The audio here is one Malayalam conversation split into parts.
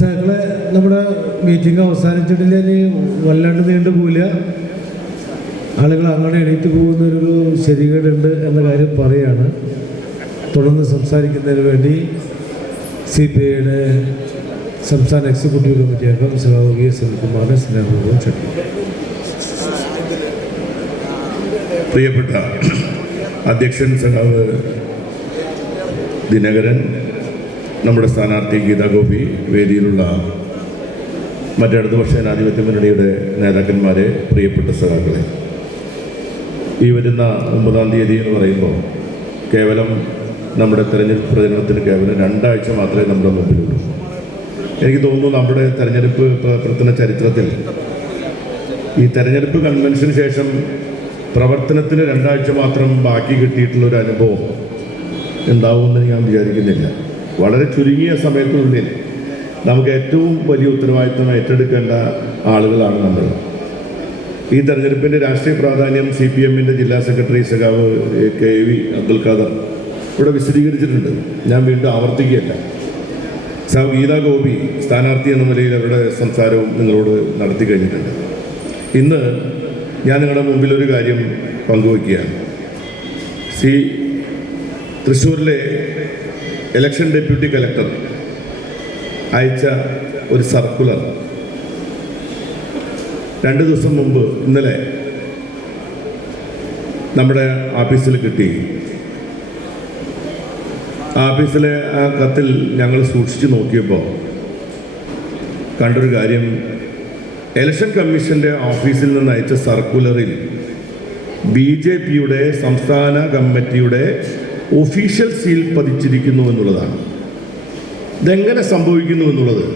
സഹകളെ നമ്മുടെ മീറ്റിംഗ് അവസാനിച്ചിട്ടില്ലെങ്കിൽ വല്ലാണ്ട് നീണ്ടുപോയില്ല. ആളുകൾ അങ്ങനെ എണീറ്റ് പോകുന്നൊരു ശരികേടുണ്ട് എന്ന കാര്യം പറയുകയാണ്. തുടർന്ന് സംസാരിക്കുന്നതിന് വേണ്ടി CPIയുടെ സംസ്ഥാന എക്സിക്യൂട്ടീവ് കമ്മിറ്റി അംഗം സഖാവ് VS സുനിൽകുമാറിനെ സ്നേഹപൂർവ്വം ക്ഷണിക്കുന്നു. പ്രിയപ്പെട്ട അധ്യക്ഷൻ സഖാവ് ദിനകരൻ, നമ്മുടെ സ്ഥാനാർത്ഥി ഗീതാ ഗോപി, വേദിയിലുള്ള മറ്റിടതുപക്ഷ ജനാധിപത്യ മുന്നണിയുടെ നേതാക്കന്മാരെ, പ്രിയപ്പെട്ട സഖാക്കളെ, ഈ വരുന്ന 9-ാം തീയതി എന്ന് പറയുമ്പോൾ കേവലം നമ്മുടെ തെരഞ്ഞെടുപ്പ് പ്രചരണത്തിന് കേവലം 2 ആഴ്ച മാത്രമേ നമ്മുടെ മുമ്പിലുള്ളൂ. എനിക്ക് തോന്നുന്നു നമ്മുടെ തെരഞ്ഞെടുപ്പ് പ്രവർത്തന ചരിത്രത്തിൽ ഈ തെരഞ്ഞെടുപ്പ് കൺവെൻഷന് ശേഷം പ്രവർത്തനത്തിന് 2 ആഴ്ച മാത്രം ബാക്കി കിട്ടിയിട്ടുള്ളൊരു അനുഭവം ഉണ്ടാവുമെന്ന് ഞാൻ വിചാരിക്കുന്നില്ല. വളരെ ചുരുങ്ങിയ സമയത്തിനുള്ളിൽ നമുക്ക് ഏറ്റവും വലിയ ഉത്തരവാദിത്വം ഏറ്റെടുക്കേണ്ട ആളുകളാണ് നമ്മൾ. ഈ തെരഞ്ഞെടുപ്പിൻ്റെ രാഷ്ട്രീയ പ്രാധാന്യം CPMൻ്റെ ജില്ലാ സെക്രട്ടറി സഖാവ് KV അബ്ദുൽ ഖാദർ ഇവിടെ വിശദീകരിച്ചിട്ടുണ്ട്. ഞാൻ വീണ്ടും ആവർത്തിക്കുകയല്ല. സഖാവ് ഗീതാ ഗോപി സ്ഥാനാർത്ഥി എന്ന നിലയിൽ അവരുടെ സംസാരവും നിങ്ങളോട് നടത്തി കഴിഞ്ഞിട്ടുണ്ട്. ഇന്ന് ഞാൻ നിങ്ങളുടെ മുമ്പിൽ ഒരു കാര്യം പങ്കുവയ്ക്കുകയാണ്. തൃശ്ശൂരിലെ ഇലക്ഷൻ ഡെപ്യൂട്ടി കളക്ടർ അയച്ച ഒരു സർക്കുലർ 2 ദിവസം മുമ്പ് ഇന്നലെ നമ്മുടെ ഓഫീസിൽ കിട്ടി. ഓഫീസിലെ ആ കത്തിൽ ഞങ്ങൾ സൂക്ഷിച്ച് നോക്കിയപ്പോൾ കണ്ടൊരു കാര്യം, ഇലക്ഷൻ കമ്മീഷൻ്റെ ഓഫീസിൽ നിന്ന് അയച്ച സർക്കുലറിൽ BJPയുടെ സംസ്ഥാന കമ്മിറ്റിയുടെ ഒഫീഷ്യൽ സീൽ പതിച്ചിരിക്കുന്നു എന്നുള്ളതാണ്. ഇതെങ്ങനെ സംഭവിക്കുന്നു എന്നുള്ളത്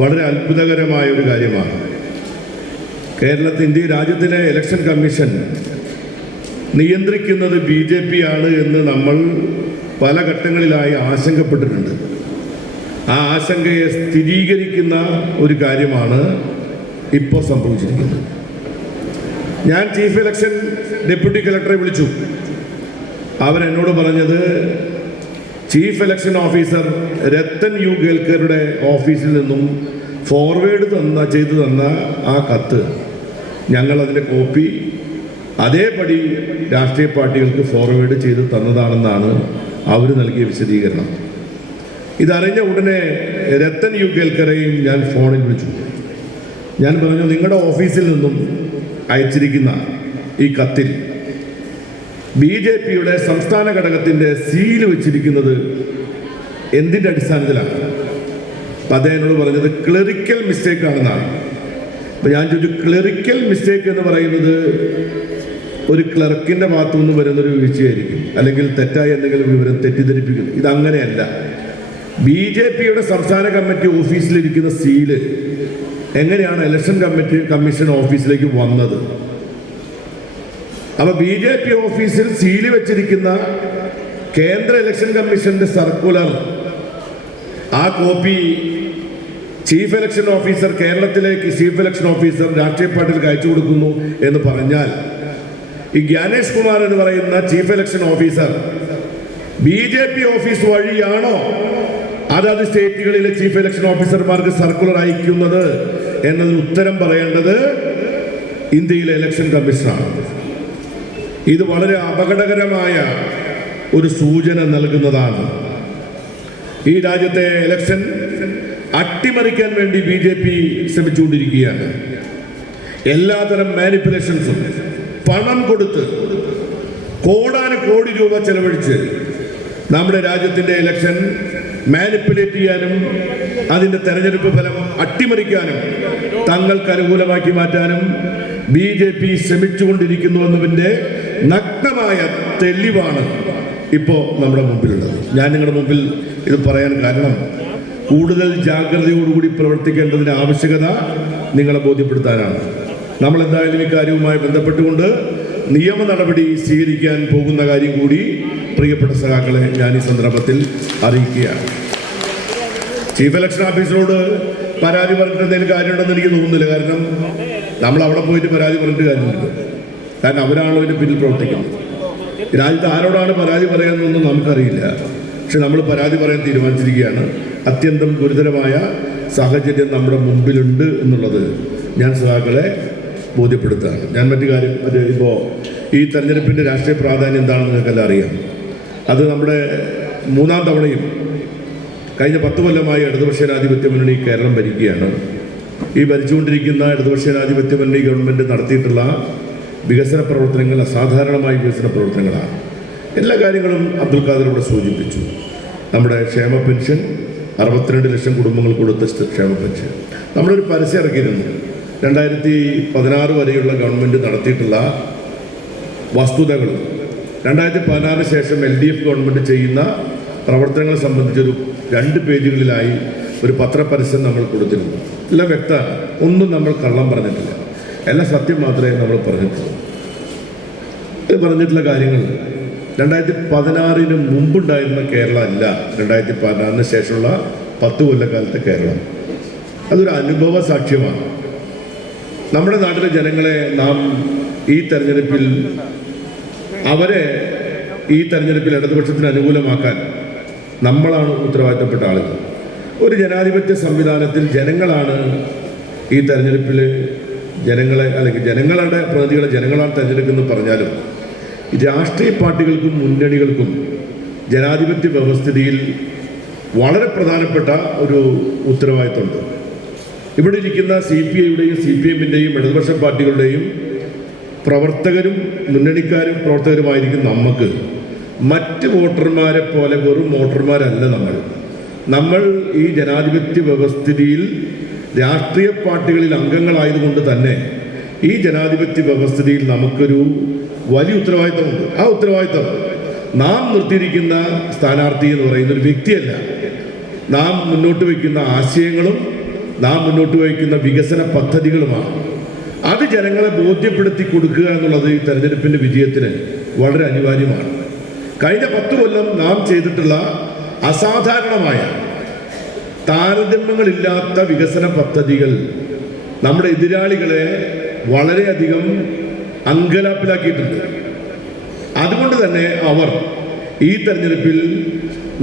വളരെ അത്ഭുതകരമായ ഒരു കാര്യമാണ്. ഇന്ത്യ രാജ്യത്തിലെ ഇലക്ഷൻ കമ്മീഷൻ നിയന്ത്രിക്കുന്നത് BJP ആണ് എന്ന് നമ്മൾ പല ഘട്ടങ്ങളിലായി ആശങ്കപ്പെട്ടിട്ടുണ്ട്. ആ ആശങ്കയെ സ്ഥിരീകരിക്കുന്ന ഒരു കാര്യമാണ് ഇപ്പോൾ സംഭവിച്ചിരിക്കുന്നത്. ഞാൻ ചീഫ് ഇലക്ഷൻ ഡെപ്യൂട്ടി കളക്ടറെ വിളിച്ചു. അവരെന്നോട് പറഞ്ഞത് chief election officer Rathan U കേൽക്കറുടെ ഓഫീസിൽ നിന്നും ഫോർവേഡ് ചെയ്തു തന്ന ആ കത്ത് ഞങ്ങളതിൻ്റെ കോപ്പി അതേപടി രാഷ്ട്രീയ പാർട്ടികൾക്ക് ഫോർവേഡ് ചെയ്ത് തന്നതാണെന്നാണ് അവർ നൽകിയ വിശദീകരണം. ഇതറിഞ്ഞ ഉടനെ രത്തൻ യു കേൽക്കറെയും ഞാൻ ഫോണിൽ വിളിച്ചു. ഞാൻ പറഞ്ഞു, നിങ്ങളുടെ ഓഫീസിൽ നിന്നും അയച്ചിരിക്കുന്ന ഈ കത്തിൽ BJPയുടെ സംസ്ഥാന ഘടകത്തിൻ്റെ സീൽ വെച്ചിരിക്കുന്നത് എന്തിൻ്റെ അടിസ്ഥാനത്തിലാണ്? അപ്പം അദ്ദേഹം പറഞ്ഞത് ക്ലറിക്കൽ മിസ്റ്റേക്ക് ആണെന്നാണ്. അപ്പം ഞാൻ ചോദിച്ചു, ക്ലറിക്കൽ മിസ്റ്റേക്ക് എന്ന് പറയുന്നത് ഒരു ക്ലർക്കിൻ്റെ ഭാഗത്തു നിന്ന് വരുന്നൊരു വീഴ്ചയായിരിക്കും, അല്ലെങ്കിൽ തെറ്റായ എന്തെങ്കിലും വിവരം തെറ്റിദ്ധരിപ്പിക്കുന്നു. ഇതങ്ങനെയല്ല. BJPയുടെ സംസ്ഥാന കമ്മിറ്റി ഓഫീസിലിരിക്കുന്ന സീല് എങ്ങനെയാണ് ഇലക്ഷൻ കമ്മീഷൻ ഓഫീസിലേക്ക് വന്നത്? അപ്പോൾ BJP ഓഫീസിൽ സീല് വെച്ചിരിക്കുന്ന കേന്ദ്ര ഇലക്ഷൻ കമ്മീഷന്റെ സർക്കുലർ, ആ കോപ്പി ചീഫ് ഇലക്ഷൻ ഓഫീസർ, കേരളത്തിലേക്ക് ചീഫ് ഇലക്ഷൻ ഓഫീസർ രാഷ്ട്രീയ പാർട്ടികൾക്ക് അയച്ചു കൊടുക്കുന്നു എന്ന് പറഞ്ഞാൽ, ഈ ജ്ഞാനേഷ് കുമാർ എന്ന് പറയുന്ന chief election officer BJP office വഴിയാണോ അതത് സ്റ്റേറ്റുകളിലെ ചീഫ് ഇലക്ഷൻ ഓഫീസർമാർക്ക് സർക്കുലർ അയക്കുന്നത് എന്നതിന് ഉത്തരം പറയേണ്ടത് ഇന്ത്യയിലെ ഇലക്ഷൻ കമ്മീഷനാണ്. ഇത് വളരെ അപകടകരമായ ഒരു സൂചന നൽകുന്നതാണ്. ഈ രാജ്യത്തെ ഇലക്ഷൻ അട്ടിമറിക്കാൻ വേണ്ടി BJP ശ്രമിച്ചുകൊണ്ടിരിക്കുകയാണ്. എല്ലാതരം മാനിപ്പുലേഷൻസും പണം കൊടുത്ത് കോടാനുകോടി രൂപ ചെലവഴിച്ച് നമ്മുടെ രാജ്യത്തിൻ്റെ ഇലക്ഷൻ മാനിപ്പുലേറ്റ് ചെയ്യാനും അതിൻ്റെ തെരഞ്ഞെടുപ്പ് ഫലം അട്ടിമറിക്കാനും തങ്ങൾക്ക് അനുകൂലമാക്കി മാറ്റാനും BJP ശ്രമിച്ചുകൊണ്ടിരിക്കുന്നു എന്നതിൻ്റെ നഗ്നമായ തെളിവാണ് ഇപ്പോൾ നമ്മുടെ മുമ്പിലുള്ളത്. ഞാൻ നിങ്ങളുടെ മുമ്പിൽ ഇത് പറയാൻ കാരണം കൂടുതൽ ജാഗ്രതയോടുകൂടി പ്രവർത്തിക്കേണ്ടതിൻ്റെ ആവശ്യകത നിങ്ങളെ ബോധ്യപ്പെടുത്താനാണ്. നമ്മളെന്തായാലും ഇക്കാര്യവുമായി ബന്ധപ്പെട്ടുകൊണ്ട് നിയമ നടപടി സ്വീകരിക്കാൻ പോകുന്ന കാര്യം കൂടി പ്രിയപ്പെട്ട സഖാക്കളെ ഞാൻ ഈ സന്ദർഭത്തിൽ അറിയിക്കുകയാണ്. ചീഫ് ഇലക്ഷൻ ഓഫീസറോട് പരാതി പറഞ്ഞിട്ട് എന്തെങ്കിലും കാര്യമുണ്ടെന്ന് എനിക്ക് തോന്നുന്നില്ല. കാരണം നമ്മൾ അവിടെ പോയിട്ട് പരാതി പറഞ്ഞിട്ട് കാര്യമില്ല. കാരണം അവരാണോ ഇതിന് പിന്നിൽ പ്രവർത്തിക്കുന്നത്. രാജ്യത്ത് ആരോടാണ് പരാതി പറയാമെന്നൊന്നും നമുക്കറിയില്ല. പക്ഷെ നമ്മൾ പരാതി പറയാൻ തീരുമാനിച്ചിരിക്കുകയാണ്. അത്യന്തം ഗുരുതരമായ സാഹചര്യം നമ്മുടെ മുമ്പിലുണ്ട് എന്നുള്ളത് ഞാൻ സഖാക്കളെ ബോധ്യപ്പെടുത്തുകയാണ്. ഞാൻ മറ്റു കാര്യം ഇപ്പോൾ ഈ തെരഞ്ഞെടുപ്പിൻ്റെ രാഷ്ട്രീയ പ്രാധാന്യം എന്താണെന്ന് നിങ്ങൾക്കെല്ലാം അറിയാം. അത് നമ്മുടെ മൂന്നാം തവണയും കഴിഞ്ഞ 10 കൊല്ലമായി ഇടതുപക്ഷ ജനാധിപത്യ മുന്നണി കേരളം ഭരിക്കുകയാണ്. ഈ ഭരിച്ചുകൊണ്ടിരിക്കുന്ന ഇടതുപക്ഷ ജനാധിപത്യ മുന്നണി ഗവൺമെൻറ് നടത്തിയിട്ടുള്ള വികസന പ്രവർത്തനങ്ങൾ അസാധാരണമായ വികസന പ്രവർത്തനങ്ങളാണ്. എല്ലാ കാര്യങ്ങളും അബ്ദുൽ ഖാദർ ഇവിടെ സൂചിപ്പിച്ചു. നമ്മുടെ ക്ഷേമ പെൻഷൻ 62 ലക്ഷം കുടുംബങ്ങൾ കൊടുത്ത ക്ഷേമ പെൻഷൻ നമ്മളൊരു പരസ്യം ഇറക്കിയിരുന്നു. 2016 വരെയുള്ള ഗവൺമെൻറ് നടത്തിയിട്ടുള്ള വസ്തുതകളും 2016 ശേഷം LDF ഗവൺമെൻറ് ചെയ്യുന്ന പ്രവർത്തനങ്ങളെ സംബന്ധിച്ചൊരു 2 പേജുകളിലായി ഒരു പത്രപരസ്യം നമ്മൾ കൊടുത്തിരുന്നു. എല്ലാം വ്യക്തമാണ്, ഒന്നും നമ്മൾ കള്ളം പറഞ്ഞിട്ടില്ല, എല്ലാം സത്യം മാത്രമേ നമ്മൾ പറഞ്ഞിട്ടുള്ളൂ. ഇത് പറഞ്ഞിട്ടുള്ള കാര്യങ്ങൾ 2016 മുമ്പുണ്ടായിരുന്ന കേരളം അല്ല 2016 ശേഷമുള്ള 10 കൊല്ലക്കാലത്തെ കേരളം. അതൊരു അനുഭവ സാക്ഷ്യമാണ്. നമ്മുടെ നാട്ടിലെ ജനങ്ങളെ നാം ഈ തെരഞ്ഞെടുപ്പിൽ ഇടതുപക്ഷത്തിന് അനുകൂലമാക്കാൻ നമ്മളാണ് ഉത്തരവാദിത്തപ്പെട്ട ആളുകൾ. ഒരു ജനാധിപത്യ സംവിധാനത്തിൽ ജനങ്ങളാണ് ഈ തെരഞ്ഞെടുപ്പിൽ അല്ലെങ്കിൽ ജനങ്ങളുടെ പ്രതിനിധികളെ ജനങ്ങളാണ് തെരഞ്ഞെടുക്കുന്നത് പറഞ്ഞാലും രാഷ്ട്രീയ പാർട്ടികൾക്കും മുന്നണികൾക്കും ജനാധിപത്യ വ്യവസ്ഥിതിയിൽ വളരെ പ്രധാനപ്പെട്ട ഒരു ഉത്തരവാദിത്തമുണ്ട്. ഇവിടെ ഇരിക്കുന്ന CPIയുടെയും CPMൻ്റെയും ഇടതുപക്ഷ പാർട്ടികളുടെയും പ്രവർത്തകരും മുന്നണിക്കാരും പ്രവർത്തകരുമായിരിക്കും നമുക്ക് മറ്റ് വോട്ടർമാരെ പോലെ വെറും വോട്ടർമാരല്ല നമ്മൾ ഈ ജനാധിപത്യ വ്യവസ്ഥിതിയിൽ രാഷ്ട്രീയ പാർട്ടികളിൽ അംഗങ്ങളായതുകൊണ്ട് തന്നെ ഈ ജനാധിപത്യ വ്യവസ്ഥിതിയിൽ നമുക്കൊരു വലിയ ഉത്തരവാദിത്തമുണ്ട്. ആ ഉത്തരവാദിത്തം നാം നിർത്തിയിരിക്കുന്ന സ്ഥാനാർത്ഥി എന്ന് പറയുന്ന ഒരു വ്യക്തിയല്ല, നാം മുന്നോട്ട് വയ്ക്കുന്ന ആശയങ്ങളും നാം മുന്നോട്ട് വയ്ക്കുന്ന വികസന പദ്ധതികളുമാണ്. അത് ജനങ്ങളെ ബോധ്യപ്പെടുത്തി കൊടുക്കുക എന്നുള്ളത് ഈ തെരഞ്ഞെടുപ്പിൻ്റെ വിജയത്തിന് വളരെ അനിവാര്യമാണ്. കഴിഞ്ഞ 10 കൊല്ലം നാം ചെയ്തിട്ടുള്ള അസാധാരണമായ താരതമ്യങ്ങളില്ലാത്ത വികസന പദ്ധതികൾ നമ്മുടെ എതിരാളികളെ വളരെയധികം അങ്കലാപ്പിലാക്കിയിട്ടുണ്ട്. അതുകൊണ്ട് തന്നെ അവർ ഈ തെരഞ്ഞെടുപ്പിൽ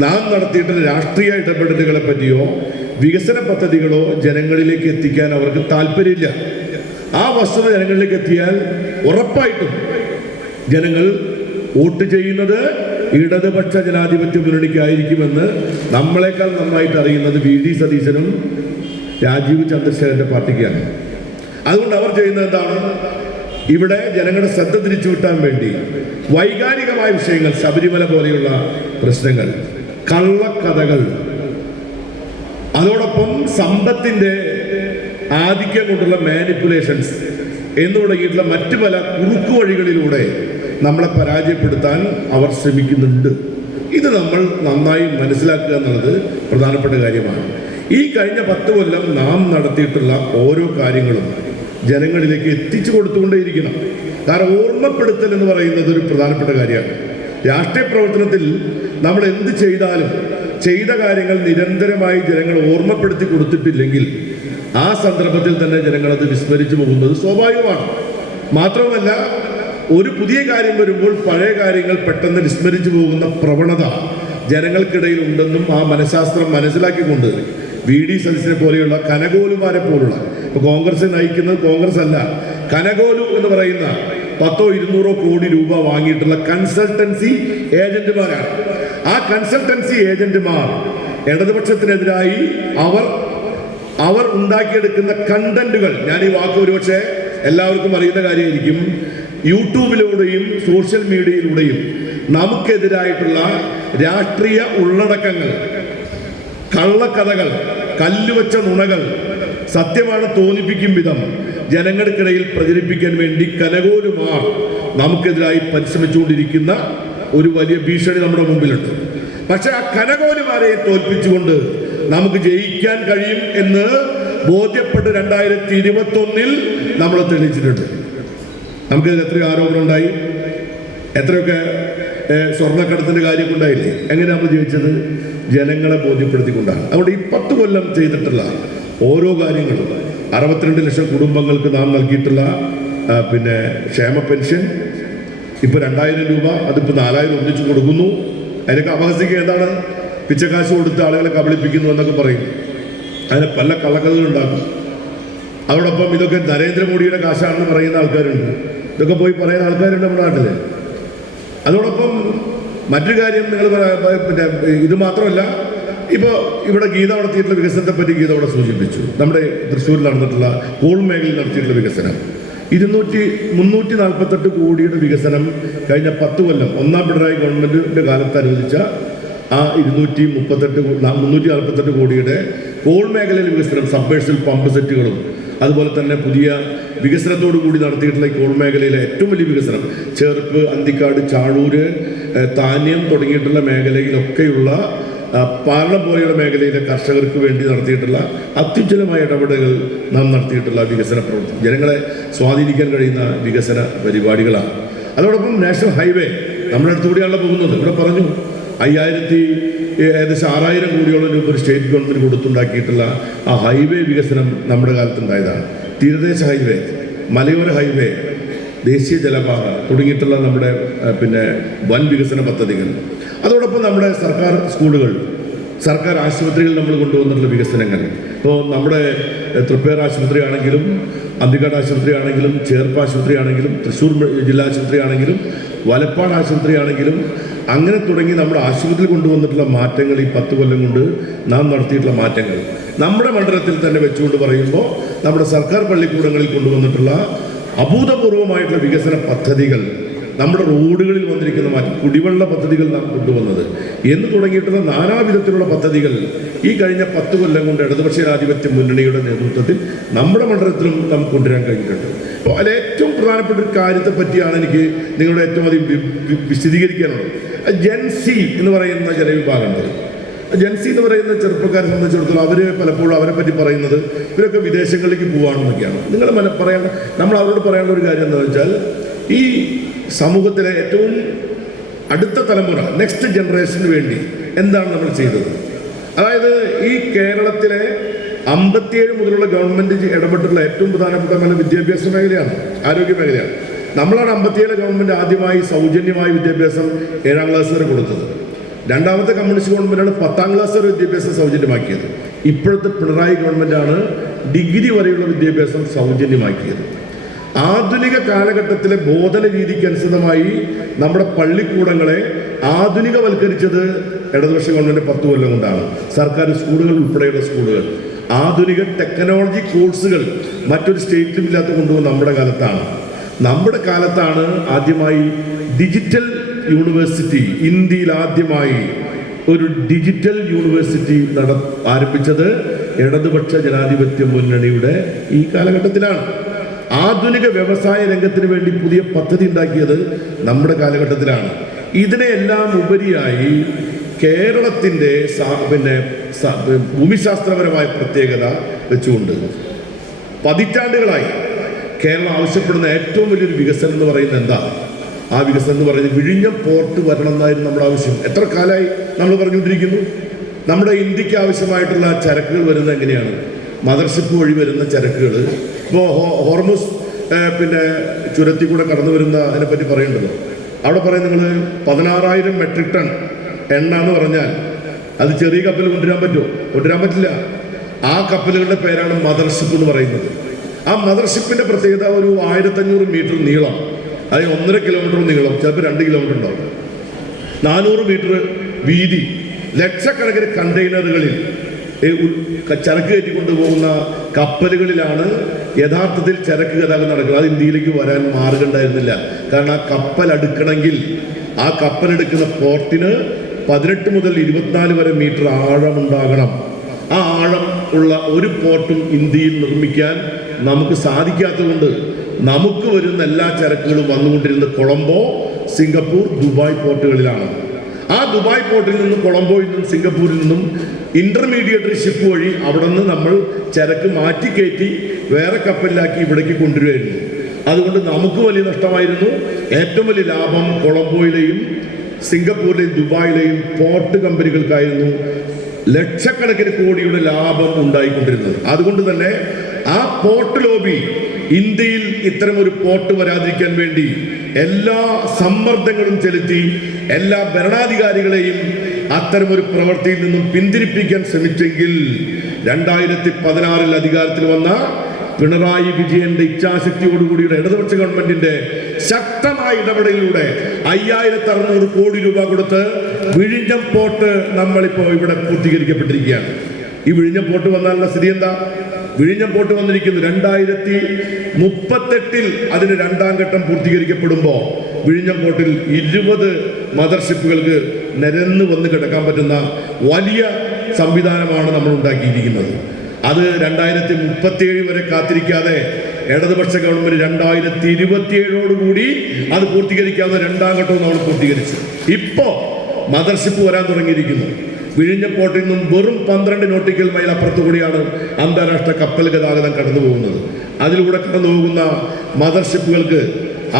നാം നടത്തിയിട്ടുള്ള രാഷ്ട്രീയ ഇടപെടലുകളെ പറ്റിയോ വികസന പദ്ധതികളോ ജനങ്ങളിലേക്ക് എത്തിക്കാൻ അവർക്ക് താല്പര്യമില്ല. ആ വസ്തുത ജനങ്ങളിലേക്ക് എത്തിയാൽ ഉറപ്പായിട്ടും ജനങ്ങൾ വോട്ട് ചെയ്യുന്നത് ഇടതുപക്ഷ ജനാധിപത്യ മുന്നണിക്കായിരിക്കുമെന്ന് നമ്മളെക്കാൾ നന്നായിട്ട് അറിയുന്നത് VD സതീശനും രാജീവ് ചന്ദ്രശേഖരൻ്റെ പാർട്ടിക്കാണ്. അതുകൊണ്ട് അവർ ചെയ്യുന്നത് എന്താണ്? ഇവിടെ ജനങ്ങളുടെ ശ്രദ്ധ തിരിച്ചുവിട്ടാൻ വേണ്ടി വൈകാരികമായ വിഷയങ്ങൾ, ശബരിമല പോലെയുള്ള പ്രശ്നങ്ങൾ, കള്ളക്കഥകൾ, അതോടൊപ്പം സമ്പത്തിൻ്റെ ആധിക്യം കൊണ്ടുള്ള മാനിപ്പുലേഷൻസ് എന്ന് തുടങ്ങിയിട്ടുള്ള മറ്റു പല കുറുക്കു വഴികളിലൂടെ നമ്മളെ പരാജയപ്പെടുത്താൻ അവർ ശ്രമിക്കുന്നുണ്ട്. ഇത് നമ്മൾ നന്നായി മനസ്സിലാക്കുക എന്നുള്ളത് പ്രധാനപ്പെട്ട കാര്യമാണ്. ഈ കഴിഞ്ഞ 10 കൊല്ലം നാം നടത്തിയിട്ടുള്ള ഓരോ കാര്യങ്ങളും ജനങ്ങളിലേക്ക് എത്തിച്ചു കൊടുത്തുകൊണ്ടേയിരിക്കണം. കാരണം ഓർമ്മപ്പെടുത്തൽ എന്ന് പറയുന്നത് ഒരു പ്രധാനപ്പെട്ട കാര്യമാണ്. രാഷ്ട്രീയ പ്രവർത്തനത്തിൽ നമ്മൾ എന്ത് ചെയ്താലും ചെയ്ത കാര്യങ്ങൾ നിരന്തരമായി ജനങ്ങൾ ഓർമ്മപ്പെടുത്തി കൊടുത്തിട്ടില്ലെങ്കിൽ ആ സന്ദർഭത്തിൽ തന്നെ ജനങ്ങളത് വിസ്മരിച്ചു പോകുന്നത് സ്വാഭാവികമാണ്. മാത്രവുമല്ല, ഒരു പുതിയ കാര്യം വരുമ്പോൾ പഴയ കാര്യങ്ങൾ പെട്ടെന്ന് വിസ്മരിച്ചു പോകുന്ന പ്രവണത ജനങ്ങൾക്കിടയിൽ ഉണ്ടെന്നും ആ മനഃശാസ്ത്രം മനസ്സിലാക്കിക്കൊണ്ട് VD സതീശനെ പോലെയുള്ള കനകോലുമാരെ പോലുള്ള, ഇപ്പോൾ കോൺഗ്രസ് നയിക്കുന്നത് കോൺഗ്രസ് അല്ല, കനകോലു എന്ന് പറയുന്ന 100-200 കോടി രൂപ വാങ്ങിയിട്ടുള്ള കൺസൾട്ടൻസി ഏജന്റുമാരാണ്. ആ കൺസൾട്ടൻസി ഏജന്റുമാർ ഇടതുപക്ഷത്തിനെതിരായി അവർ ഉണ്ടാക്കിയെടുക്കുന്ന കണ്ടന്റുകൾ, ഞാൻ ഈ വാക്ക് ഒരുപക്ഷെ എല്ലാവർക്കും അറിയുന്ന കാര്യമായിരിക്കും, യൂട്യൂബിലൂടെയും സോഷ്യൽ മീഡിയയിലൂടെയും നമുക്കെതിരായിട്ടുള്ള രാഷ്ട്രീയ ഉള്ളടക്കങ്ങൾ, കള്ളക്കഥകൾ, കല്ലുവച്ച നുണകൾ സത്യമാണ് തോന്നിപ്പിക്കും വിധം ജനങ്ങൾക്കിടയിൽ പ്രചരിപ്പിക്കാൻ വേണ്ടി കനകോലുമാർ നമുക്കെതിരായി പരിശ്രമിച്ചുകൊണ്ടിരിക്കുന്ന ഒരു വലിയ ഭീഷണി നമ്മുടെ മുമ്പിലുണ്ട്. പക്ഷെ ആ കനകോലുമാരെ തോൽപ്പിച്ചുകൊണ്ട് നമുക്ക് ജയിക്കാൻ കഴിയും എന്ന് ബോധ്യപ്പെട്ട് 2021 നമ്മൾ തെളിയിച്ചിട്ടുണ്ട്. നമുക്കിതിൽ എത്ര ആരോപണം ഉണ്ടായി, എത്രയൊക്കെ സ്വർണ്ണക്കടത്തിൻ്റെ കാര്യം ഉണ്ടായില്ലേ? എങ്ങനെ നമ്മൾ ജയിച്ചത്? ജനങ്ങളെ ബോധ്യപ്പെടുത്തിക്കൊണ്ടാണ്. അതുകൊണ്ട് ഈ 10 കൊല്ലം ചെയ്തിട്ടുള്ള ഓരോ കാര്യങ്ങളും, 62 ലക്ഷം കുടുംബങ്ങൾക്ക് നാം നൽകിയിട്ടുള്ള ക്ഷേമ പെൻഷൻ ഇപ്പോൾ 2000 രൂപ, അതിപ്പോൾ 4000 ഒന്നിച്ചു കൊടുക്കുന്നു. അതിനൊക്കെ അപഹസിക്കുക എന്താണ്? പിച്ചക്കാശ് കൊടുത്ത് ആളുകളെ കബളിപ്പിക്കുന്നു എന്നൊക്കെ പറയും. അതിന് പല കള്ളക്കഥകളുണ്ടാക്കും. അതോടൊപ്പം ഇതൊക്കെ നരേന്ദ്രമോദിയുടെ കാശാണെന്ന് പറയുന്ന ആൾക്കാരുണ്ട്. ഇതൊക്കെ പോയി പറയുന്ന ആൾക്കാരുണ്ട് നമ്മുടെ നാട്ടിൽ. അതോടൊപ്പം മറ്റൊരു കാര്യം നിങ്ങൾ പിന്നെ ഇത് മാത്രമല്ല, ഇപ്പോൾ ഇവിടെ ഗീത നടത്തിയിട്ടുള്ള വികസനത്തെ പറ്റി ഗീത അവിടെ സൂചിപ്പിച്ചു. നമ്മുടെ തൃശ്ശൂരിൽ നടന്നിട്ടുള്ള കോൾ മേഖലയിൽ നടത്തിയിട്ടുള്ള വികസനം 348 കോടിയുടെ വികസനം കഴിഞ്ഞ 10 കൊല്ലം ഒന്നാം പിണറായി ഗവൺമെൻറ്റിൻ്റെ കാലത്ത് അനുവദിച്ച ആ 348 കോടിയുടെ കോൾ മേഖലയിലെ വികസനം, സബ്മേഴ്സിൽ പമ്പ് സെറ്റുകളും അതുപോലെ തന്നെ പുതിയ വികസനത്തോടു കൂടി നടത്തിയിട്ടുള്ള ഈ കോൾ മേഖലയിലെ ഏറ്റവും വലിയ വികസനം ചെറുപ്പ്, അന്തിക്കാട്, ചാഴൂര്, താന്യം തുടങ്ങിയിട്ടുള്ള മേഖലയിലൊക്കെയുള്ള പാലം പോലെയുള്ള മേഖലയിലെ കർഷകർക്ക് വേണ്ടി നടത്തിയിട്ടുള്ള അത്യുജ്വലമായ ഇടപെടലുകൾ നാം നടത്തിയിട്ടുള്ള വികസന പ്രവർത്തനം, ജനങ്ങളെ സ്വാധീനിക്കാൻ കഴിയുന്ന വികസന പരിപാടികളാണ്. അതോടൊപ്പം നാഷണൽ ഹൈവേ നമ്മുടെ അടുത്തുകൂടിയാണല്ലോ പോകുന്നത്. ഇവിടെ പറഞ്ഞു ഏകദേശം 6000 കോടിയോളം രൂപ ഒരു സ്റ്റേറ്റ് ഗവൺമെൻറ് കൊടുത്തുണ്ടാക്കിയിട്ടുള്ള ആ ഹൈവേ വികസനം നമ്മുടെ കാലത്തുണ്ടായതാണ്. തീരദേശ ഹൈവേ, മലയോര ഹൈവേ, ദേശീയ ജലപാത തുടങ്ങിയിട്ടുള്ള നമ്മുടെ പിന്നെ വൻ വികസന പദ്ധതികൾ. അതോടൊപ്പം നമ്മുടെ സർക്കാർ സ്കൂളുകൾ, സർക്കാർ ആശുപത്രികൾ നമ്മൾ കൊണ്ടുവന്നിട്ടുള്ള വികസനങ്ങൾ. ഇപ്പോൾ നമ്മുടെ തൃപ്പേർ ആശുപത്രി ആണെങ്കിലും, അന്തിക്കാട് ആശുപത്രി ആണെങ്കിലും, ചേർപ്പ് ആശുപത്രി ആണെങ്കിലും, തൃശ്ശൂർ ജില്ലാ ആശുപത്രി ആണെങ്കിലും, വലപ്പാട് ആശുപത്രി ആണെങ്കിലും, അങ്ങനെ തുടങ്ങി നമ്മുടെ ആശുപത്രിയിൽ കൊണ്ടുവന്നിട്ടുള്ള മാറ്റങ്ങൾ, ഈ 10 കൊല്ലം കൊണ്ട് നാം നടത്തിയിട്ടുള്ള മാറ്റങ്ങൾ നമ്മുടെ മണ്ഡലത്തിൽ തന്നെ വെച്ചുകൊണ്ട് പറയുമ്പോൾ നമ്മുടെ സർക്കാർ പള്ളിക്കൂടങ്ങളിൽ കൊണ്ടുവന്നിട്ടുള്ള അഭൂതപൂർവമായിട്ടുള്ള വികസന പദ്ധതികൾ, നമ്മുടെ റോഡുകളിൽ വന്നിരിക്കുന്ന മാറ്റം, കുടിവെള്ള പദ്ധതികൾ നാം കൊണ്ടുവന്നത് എന്ന് തുടങ്ങിയിട്ടുള്ള നാനാവിധത്തിലുള്ള പദ്ധതികൾ ഈ കഴിഞ്ഞ 10 കൊല്ലം കൊണ്ട് ഇടതുപക്ഷ ജനാധിപത്യ മുന്നണിയുടെ നേതൃത്വത്തിൽ നമ്മുടെ മണ്ഡലത്തിലും നമുക്ക് കൊണ്ടുവരാൻ കഴിഞ്ഞിട്ടുണ്ട്. അപ്പോൾ അതിൽ ഏറ്റവും പ്രധാനപ്പെട്ട ഒരു കാര്യത്തെ പറ്റിയാണ് എനിക്ക് നിങ്ങളുടെ ഏറ്റവും അധികം വിശദീകരിക്കാനുള്ളത്. ജെൻസി എന്ന് പറയുന്ന ജനവിഭാഗമുണ്ട്. ജെൻസി എന്ന് പറയുന്ന ചെറുപ്പക്കാരെ സംബന്ധിച്ചിടത്തോളം അവർ പലപ്പോഴും അവരെ പറ്റി പറയുന്നത് ഇവരൊക്കെ വിദേശങ്ങളിലേക്ക് പോവാണെന്നൊക്കെയാണ്. നിങ്ങൾ നമ്മൾ അവരോട് പറയാനുള്ള ഒരു കാര്യം എന്താണെന്ന് വെച്ചാൽ, ഈ സമൂഹത്തിലെ ഏറ്റവും അടുത്ത തലമുറ, നെക്സ്റ്റ് ജനറേഷന് വേണ്ടി എന്താണ് നമ്മൾ ചെയ്തത്? അതായത് ഈ കേരളത്തിലെ 57 മുതലുള്ള ഗവൺമെൻറ് ഇടപെട്ടുള്ള ഏറ്റവും പ്രധാനപ്പെട്ട വിദ്യാഭ്യാസ മേഖലയാണ്, ആരോഗ്യ മേഖലയാണ്. നമ്മളാണ് 57 ഗവൺമെൻറ് ആദ്യമായി സൗജന്യമായ വിദ്യാഭ്യാസം 7ാം ക്ലാസ് വരെ കൊടുത്തത്. രണ്ടാമത്തെ കമ്മ്യൂണിസ്റ്റ് ഗവൺമെൻറ്റാണ് 10ാം ക്ലാസ് വരെ വിദ്യാഭ്യാസം സൗജന്യമാക്കിയത്. ഇപ്പോഴത്തെ പിണറായി ഗവൺമെൻറ്റാണ് ഡിഗ്രി വരെയുള്ള വിദ്യാഭ്യാസം സൗജന്യമാക്കിയത്. ആധുനിക കാലഘട്ടത്തിലെ ബോധന രീതിക്കനുസൃതമായി നമ്മുടെ പള്ളിക്കൂടങ്ങളെ ആധുനികവൽക്കരിച്ചത് ഇടതുപക്ഷ ഗവൺമെൻറ് 10 കൊല്ലം കൊണ്ടാണ്. സർക്കാർ സ്കൂളുകൾ ഉൾപ്പെടെയുള്ള സ്കൂളുകൾ, ആധുനിക ടെക്നോളജി കോഴ്സുകൾ മറ്റൊരു സ്റ്റേറ്റിലും ഇല്ലാത്ത കൊണ്ടുപോകുന്ന നമ്മുടെ കാലത്താണ് ആദ്യമായി ഡിജിറ്റൽ യൂണിവേഴ്സിറ്റി, ഇന്ത്യയിൽ ആദ്യമായി ഒരു ഡിജിറ്റൽ യൂണിവേഴ്സിറ്റി ആരംഭിച്ചത് ഇടതുപക്ഷ ജനാധിപത്യ മുന്നണിയുടെ ഈ കാലഘട്ടത്തിലാണ്. ആധുനിക വ്യവസായ രംഗത്തിന് വേണ്ടി പുതിയ പദ്ധതി ഉണ്ടാക്കിയത് നമ്മുടെ കാലഘട്ടത്തിലാണ്. ഇതിനെല്ലാം ഉപരിയായി കേരളത്തിൻ്റെ ഭൂമിശാസ്ത്രപരമായ പ്രത്യേകത വെച്ചുകൊണ്ട് പതിറ്റാണ്ടുകളായി കേരളം ആവശ്യപ്പെടുന്ന ഏറ്റവും വലിയൊരു വികസനം എന്ന് പറയുന്നത് എന്താ? ആ വികസനം എന്ന് പറയുന്നത് വിഴിഞ്ഞം പോർട്ട് വരണം എന്നായിരുന്നു നമ്മുടെ ആവശ്യം. എത്ര കാലമായി നമ്മൾ പറഞ്ഞുകൊണ്ടിരിക്കുന്നു. നമ്മുടെ ഇന്ത്യക്ക് ആവശ്യമായിട്ടുള്ള ചരക്കുകൾ വരുന്നത് എങ്ങനെയാണ്? മദർഷിപ്പ് വഴി വരുന്ന ചരക്കുകൾ ഇപ്പോൾ ഹോർമുസ് ചുരത്തിൽ കൂടെ കടന്നു വരുന്ന അതിനെപ്പറ്റി പറയേണ്ടത്. അവിടെ പറയുന്നത് നിങ്ങൾ 16,000 മെട്രിക് ടൺ എണ്ണ എന്ന് പറഞ്ഞാൽ അത് ചെറിയ കപ്പൽ കൊണ്ടുവരാൻ പറ്റുമോ? കൊണ്ടുവരാൻ പറ്റില്ല. ആ കപ്പലുകളുടെ പേരാണ് മദർഷിപ്പ് എന്ന് പറയുന്നത്. ആ മദർഷിപ്പിൻ്റെ പ്രത്യേകത ഒരു 1500 മീറ്റർ നീളം, അതായത് 1.5 കിലോമീറ്റർ നീളം, ചിലപ്പോൾ 2 കിലോമീറ്റർ ഉണ്ടാവും, 400 മീറ്റർ വീതി, ലക്ഷക്കണക്കിന് കണ്ടെയ്നറുകളിൽ ചരക്ക് കയറ്റിക്കൊണ്ടുപോകുന്ന കപ്പലുകളിലാണ് യഥാർത്ഥത്തിൽ ചരക്ക് ഗതാഗതം നടക്കുന്നത്. അത് ഇന്ത്യയിലേക്ക് വരാൻ മാർഗം ഉണ്ടായിരുന്നില്ല. കാരണം ആ കപ്പൽ അടുക്കണമെങ്കിൽ ആ കപ്പലെടുക്കുന്ന പോർട്ടിന് 18 മുതൽ 24 വരെ മീറ്റർ ആഴമുണ്ടാകണം. ആ ആഴം ഉള്ള ഒരു പോർട്ടും ഇന്ത്യയിൽ നിർമ്മിക്കാൻ നമുക്ക് സാധിക്കാത്തതുകൊണ്ട് നമുക്ക് വരുന്ന എല്ലാ ചരക്കുകളും വന്നുകൊണ്ടിരുന്നത് കൊളംബോ, സിംഗപ്പൂർ, ദുബായ് പോർട്ടുകളിലാണ്. ആ ദുബായ് പോർട്ടിൽ നിന്നും, കൊളംബോയിൽ നിന്നും, സിംഗപ്പൂരിൽ നിന്നും ഇന്റർമീഡിയറ്റ് ഷിപ്പ് വഴി അവിടെ നിന്ന് നമ്മൾ ചരക്ക് മാറ്റിക്കയറ്റി വേറെ കപ്പലിലാക്കി ഇവിടേക്ക് കൊണ്ടുവരുമായിരുന്നു. അതുകൊണ്ട് നമുക്ക് വലിയ നഷ്ടമായിരുന്നു. ഏറ്റവും വലിയ ലാഭം കൊളംബോയിലെയും സിംഗപ്പൂരിലെയും ദുബായിലെയും പോർട്ട് കമ്പനികൾക്കായിരുന്നു ലക്ഷക്കണക്കിന് കോടിയുടെ ലാഭം ഉണ്ടായിക്കൊണ്ടിരുന്നത്. അതുകൊണ്ട് തന്നെ ആ പോർട്ട് ലോബി ഇന്ത്യയിൽ ഇത്തരമൊരു പോർട്ട് വരാതിരിക്കാൻ വേണ്ടി എല്ലാ സമ്മർദ്ദങ്ങളും ചെലുത്തി എല്ലാ ഭരണാധികാരികളെയും അത്തരമൊരു പ്രവൃത്തിയിൽ നിന്നും പിന്തിരിപ്പിക്കാൻ ശ്രമിച്ചെങ്കിൽ 2016 അധികാരത്തിൽ വന്ന പിണറായി വിജയന്റെ ഇച്ഛാശക്തിയോടുകൂടിയുടെ ഇടതുപക്ഷ ഗവൺമെന്റിന്റെ ശക്തമായ ഇടപെടലിലൂടെ 5600 കോടി രൂപ കൊടുത്ത് വിഴിഞ്ഞം പോർട്ട് നമ്മളിപ്പോ ഇവിടെ പൂർത്തീകരിക്കപ്പെട്ടിരിക്കുകയാണ്. ഈ വിഴിഞ്ഞം പോർട്ട് വന്നാലുള്ള സ്ഥിതി എന്താ? വിഴിഞ്ഞം പോർട്ട് വന്നിരിക്കുന്നു 2038 അതിന് 2ാം ഘട്ടം പൂർത്തീകരിക്കപ്പെടുമ്പോൾ വിഴിഞ്ഞം പോർട്ടിൽ 20 മദർഷിപ്പുകൾക്ക് നിരന്ന് വന്ന് കിടക്കാൻ പറ്റുന്ന വലിയ സംവിധാനമാണ് നമ്മൾ ഉണ്ടാക്കിയിരിക്കുന്നത്. അത് 2037 വരെ കാത്തിരിക്കാതെ ഇടതുപക്ഷ ഗവൺമെന്റ് 2027 അത് പൂർത്തീകരിക്കാവുന്ന 2ാം ഘട്ടവും നമ്മൾ പൂർത്തീകരിച്ചു. ഇപ്പോ മദർഷിപ്പ് വരാൻ തുടങ്ങിയിരിക്കുന്നു. വിഴിഞ്ഞം പോർട്ടിൽ നിന്നും വെറും 12 നോട്ടിക്കൽ മൈൽ അപ്പുറത്തു കൂടിയാണ് അന്താരാഷ്ട്ര കപ്പൽ ഗതാഗതം കടന്നു പോകുന്നത്. അതിലൂടെ കടന്നു പോകുന്ന മദർഷിപ്പുകൾക്ക്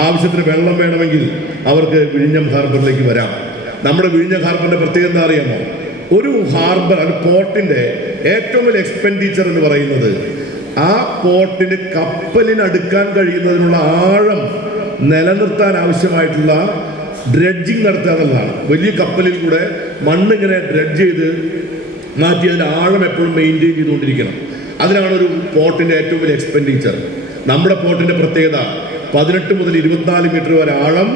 ആവശ്യത്തിന് വെള്ളം വേണമെങ്കിൽ അവർക്ക് വിഴിഞ്ഞം ഹാർബറിലേക്ക് വരാം. നമ്മുടെ വിഴിഞ്ഞം ഹാർബറിന്റെ പ്രത്യേകത എന്താ അറിയാമോ? ഒരു ഹാർബർ, ഒരു പോർട്ടിന്റെ ഏറ്റവും വലിയ എക്സ്പെൻഡിച്ചർ എന്ന് പറയുന്നത് ആ പോർട്ടിന് കപ്പലിന് അടുക്കാൻ കഴിയുന്നതിനുള്ള ആഴം നിലനിർത്താൻ ആവശ്യമായിട്ടുള്ള ഡ്രഡ്ജിങ് നടത്തുക എന്നുള്ളതാണ്. വലിയ കപ്പലിൽ കൂടെ മണ്ണിങ്ങനെ ഡ്രഡ്ജ് ചെയ്ത് മാറ്റി അതിൻ്റെ ആഴം എപ്പോഴും മെയിൻറ്റെയിൻ ചെയ്തുകൊണ്ടിരിക്കണം. അതിനാണ് ഒരു പോർട്ടിൻ്റെ ഏറ്റവും വലിയ എക്സ്പെൻഡിച്ചർ. നമ്മുടെ പോർട്ടിൻ്റെ പ്രത്യേകത 18 മുതൽ 24 മീറ്റർ വരെ ആഴം,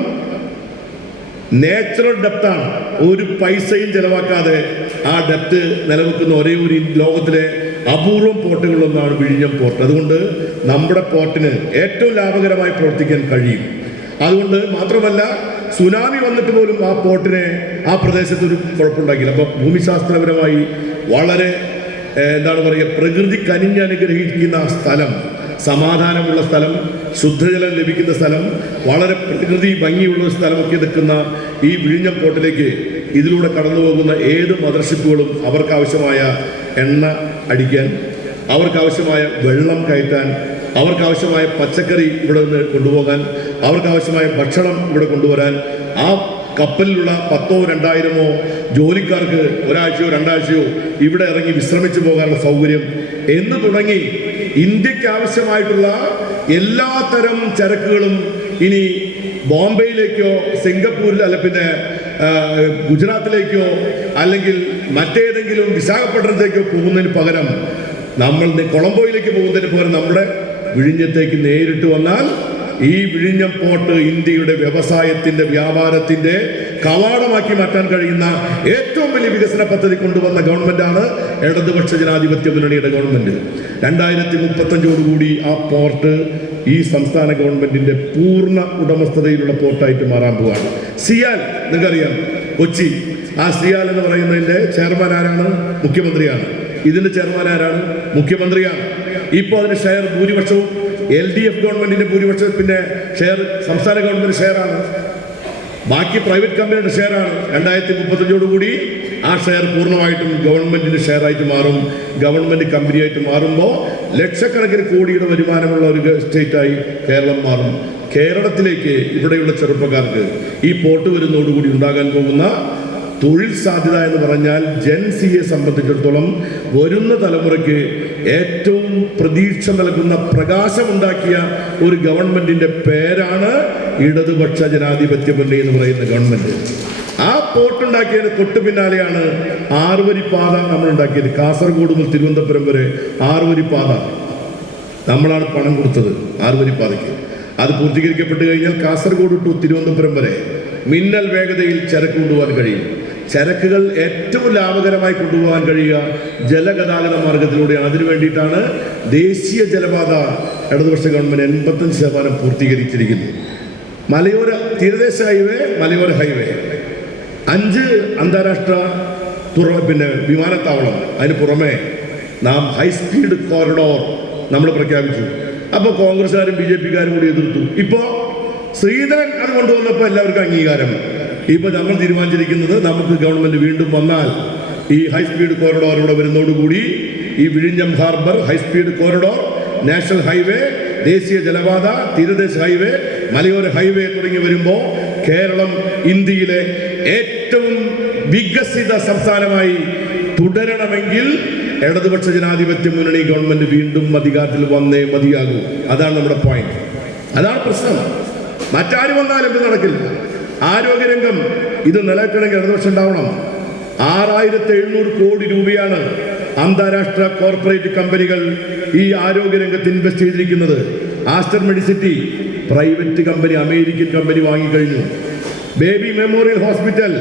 നാച്ചുറൽ ഡെപ്താണ്. ഒരു പൈസയും ചെലവാക്കാതെ ആ ഡെപ്ത് നിലനിൽക്കുന്ന ഒരേ ഒരു ലോകത്തിലെ അപൂർവം പോർട്ടുകളൊന്നാണ് വിഴിഞ്ഞം പോർട്ട്. അതുകൊണ്ട് നമ്മുടെ പോർട്ടിന് ഏറ്റവും ലാഭകരമായി പ്രവർത്തിക്കാൻ കഴിയും. അതുകൊണ്ട് മാത്രമല്ല, സുനാമി വന്നിട്ട് പോലും ആ പോർട്ടിനെ ആ പ്രദേശത്ത് ഒരു കുഴപ്പമുണ്ടാക്കിയില്ല. അപ്പോൾ ഭൂമിശാസ്ത്രപരമായി വളരെ എന്താണ് പറയുക, പ്രകൃതി കനിഞ്ഞനുഗ്രഹിക്കുന്ന സ്ഥലം, സമാധാനമുള്ള സ്ഥലം, ശുദ്ധജലം ലഭിക്കുന്ന സ്ഥലം, വളരെ പ്രകൃതി ഭംഗിയുള്ള സ്ഥലമൊക്കെ നിൽക്കുന്ന ഈ വിഴിഞ്ഞം പോർട്ടിലേക്ക് ഇതിലൂടെ കടന്നു പോകുന്ന ഏത് മദർഷിപ്പുകളും അവർക്കാവശ്യമായ എണ്ണ അടിക്കാൻ, അവർക്കാവശ്യമായ വെള്ളം കയറ്റാൻ, അവർക്കാവശ്യമായ പച്ചക്കറി ഇവിടെ നിന്ന് കൊണ്ടുപോകാൻ, അവർക്കാവശ്യമായ ഭക്ഷണം ഇവിടെ കൊണ്ടുവരാൻ, ആ കപ്പലിലുള്ള 10,000 2,000 ജോലിക്കാർക്ക് ഒരാഴ്ചയോ 2 ആഴ്ചയോ ഇവിടെ ഇറങ്ങി വിശ്രമിച്ചു പോകാനുള്ള സൗകര്യം എന്ന് തുടങ്ങി ഇന്ത്യക്ക് ആവശ്യമായിട്ടുള്ള എല്ലാ തരം ചരക്കുകളും ഇനി ബോംബെയിലേക്കോ സിംഗപ്പൂരിൽ അല്ല പിന്നെ ഗുജറാത്തിലേക്കോ അല്ലെങ്കിൽ മറ്റേതെങ്കിലും വിശാഖപട്ടണത്തേക്കോ പോകുന്നതിന് പകരം നമ്മൾ കൊളംബോയിലേക്ക് പോകുന്നതിന് പകരം നമ്മുടെ വിഴിഞ്ഞത്തേക്ക് നേരിട്ട് വന്നാൽ ഈ വിഴിഞ്ഞം പോർട്ട് ഇന്ത്യയുടെ വ്യവസായത്തിന്റെ വ്യാപാരത്തിന്റെ കവാടമാക്കി മാറ്റാൻ കഴിയുന്ന ഏറ്റവും വലിയ വികസന പദ്ധതി കൊണ്ടുവന്ന ഗവൺമെന്റാണ് ഇടതുപക്ഷ ജനാധിപത്യ മുന്നണിയുടെ ഗവൺമെന്റ്. 2035 ആ പോർട്ട് ഈ സംസ്ഥാന ഗവൺമെന്റിന്റെ പൂർണ്ണ ഉടമസ്ഥതയിലുള്ള പോർട്ടായിട്ട് മാറാൻ പോവാണ്. സിയാൽ നിങ്ങൾക്കറിയാം, കൊച്ചി. ആ സിയാൽ എന്ന് പറയുന്നതിന്റെ ചെയർമാൻ ആരാണ്? മുഖ്യമന്ത്രിയാണ്. ഇതിന്റെ ചെയർമാൻ ആരാണ്? മുഖ്യമന്ത്രിയാണ്. ഇപ്പോൾ അതിന്റെ ഷെയർ ഭൂരിപക്ഷവും LDF ഗവൺമെന്റിന്റെ ഭൂരിപക്ഷം, പിന്നെ ഷെയർ സംസ്ഥാന ഗവൺമെന്റ് ഷെയറാണ്. ബാക്കി പ്രൈവറ്റ് കമ്പനിയുടെ ഷെയറാണ്. 2035 ആ ഷെയർ പൂർണ്ണമായിട്ടും ഗവൺമെന്റിന്റെ ഷെയറായിട്ട് മാറും. ഗവൺമെന്റ് കമ്പനിയായിട്ട് മാറുമ്പോൾ ലക്ഷക്കണക്കിന് കോടിയുടെ വരുമാനമുള്ള ഒരു സ്റ്റേറ്റായി കേരളം മാറും. കേരളത്തിലേക്ക് ഇവിടെയുള്ള ചെറുപ്പക്കാർക്ക് ഈ പോർട്ട് വരുന്നതോടുകൂടി ഉണ്ടാകാൻ പോകുന്ന തൊഴിൽ സാധ്യത എന്ന് പറഞ്ഞാൽ ജെൻസിയെ സംബന്ധിച്ചിടത്തോളം വരുന്ന തലമുറയ്ക്ക് ഏറ്റവും പ്രതീക്ഷ നൽകുന്ന പ്രകാശമുണ്ടാക്കിയ ഒരു ഗവൺമെന്റിന്റെ പേരാണ് ഇടതുപക്ഷ ജനാധിപത്യ മുന്നണി എന്ന് പറയുന്ന ഗവൺമെന്റ്. ആ പോർട്ട് ഉണ്ടാക്കിയതിന് തൊട്ട് പിന്നാലെയാണ് 6 വരിപ്പാത നമ്മൾ ഉണ്ടാക്കിയത്. കാസർഗോഡ് മുതൽ തിരുവനന്തപുരം വരെ 6 വരിപ്പാത നമ്മളാണ് പണം കൊടുത്തത് 6 വരിപ്പാതയ്ക്ക്. അത് പൂർത്തീകരിക്കപ്പെട്ട് കഴിഞ്ഞാൽ കാസർഗോഡ് ടു തിരുവനന്തപുരം വരെ മിന്നൽ വേഗതയിൽ ചരക്ക് കൊണ്ടുപോകാൻ കഴിയും. ചരക്കുകൾ ഏറ്റവും ലാഭകരമായി കൊണ്ടുപോകാൻ കഴിയുക ജലഗതാഗത മാർഗത്തിലൂടെയാണ്. അതിനു വേണ്ടിയിട്ടാണ് ദേശീയ ജലപാത ഇടതുപക്ഷ ഗവൺമെന്റ് 85% പൂർത്തീകരിച്ചിരിക്കുന്നു. മലയോര തീരദേശ ഹൈവേ, മലയോര ഹൈവേ, 5 അന്താരാഷ്ട്ര വിമാനത്താവളം, അതിന് പുറമെ നാം ഹൈസ്പീഡ് കോറിഡോർ നമ്മൾ പ്രഖ്യാപിച്ചു. അപ്പോൾ കോൺഗ്രസ്സുകാരും BJP-കാരും കൂടി എതിർത്തു. ഇപ്പോൾ ശ്രീധരൻ അത് കൊണ്ടുവന്നപ്പോൾ എല്ലാവർക്കും അംഗീകാരം. ഇപ്പോൾ നമ്മൾ തീരുമാനിച്ചിരിക്കുന്നത്, നമുക്ക് ഗവൺമെന്റ് വീണ്ടും വന്നാൽ ഈ ഹൈസ്പീഡ് കോറിഡോർ ഇവിടെ വരുന്നതോടുകൂടി ഈ വിഴിഞ്ഞം harbour, high speed corridor, national highway, ദേശീയ ജലപാത, തീരദേശ ഹൈവേ, മലയോര ഹൈവേ തുടങ്ങി വരുമ്പോൾ കേരളം ഇന്ത്യയിലെ ഏറ്റവും വികസിത സംസ്ഥാനമായി തുടരണമെങ്കിൽ ഇടതുപക്ഷ ജനാധിപത്യ മുന്നണി ഗവൺമെന്റ് വീണ്ടും അധികാരത്തിൽ വന്നേ മതിയാകൂ. അതാണ് നമ്മുടെ പോയിന്റ്. അതാണ് പ്രശ്നം. മറ്റാര് വന്നാലും ഇത് നടക്കില്ല. ആരോഗ്യരംഗം ഇത് നിലനിൽക്കണമെങ്കിൽ ഇടതുപക്ഷം ഉണ്ടാവണം. 6700 കോടി രൂപയാണ് അന്താരാഷ്ട്ര കോർപ്പറേറ്റ് കമ്പനികൾ ഈ ആരോഗ്യരംഗത്ത് ഇൻവെസ്റ്റ് ചെയ്തിരിക്കുന്നത്. Aster Medicity private company, American company വാങ്ങിക്കഴിഞ്ഞു. Baby memorial hospital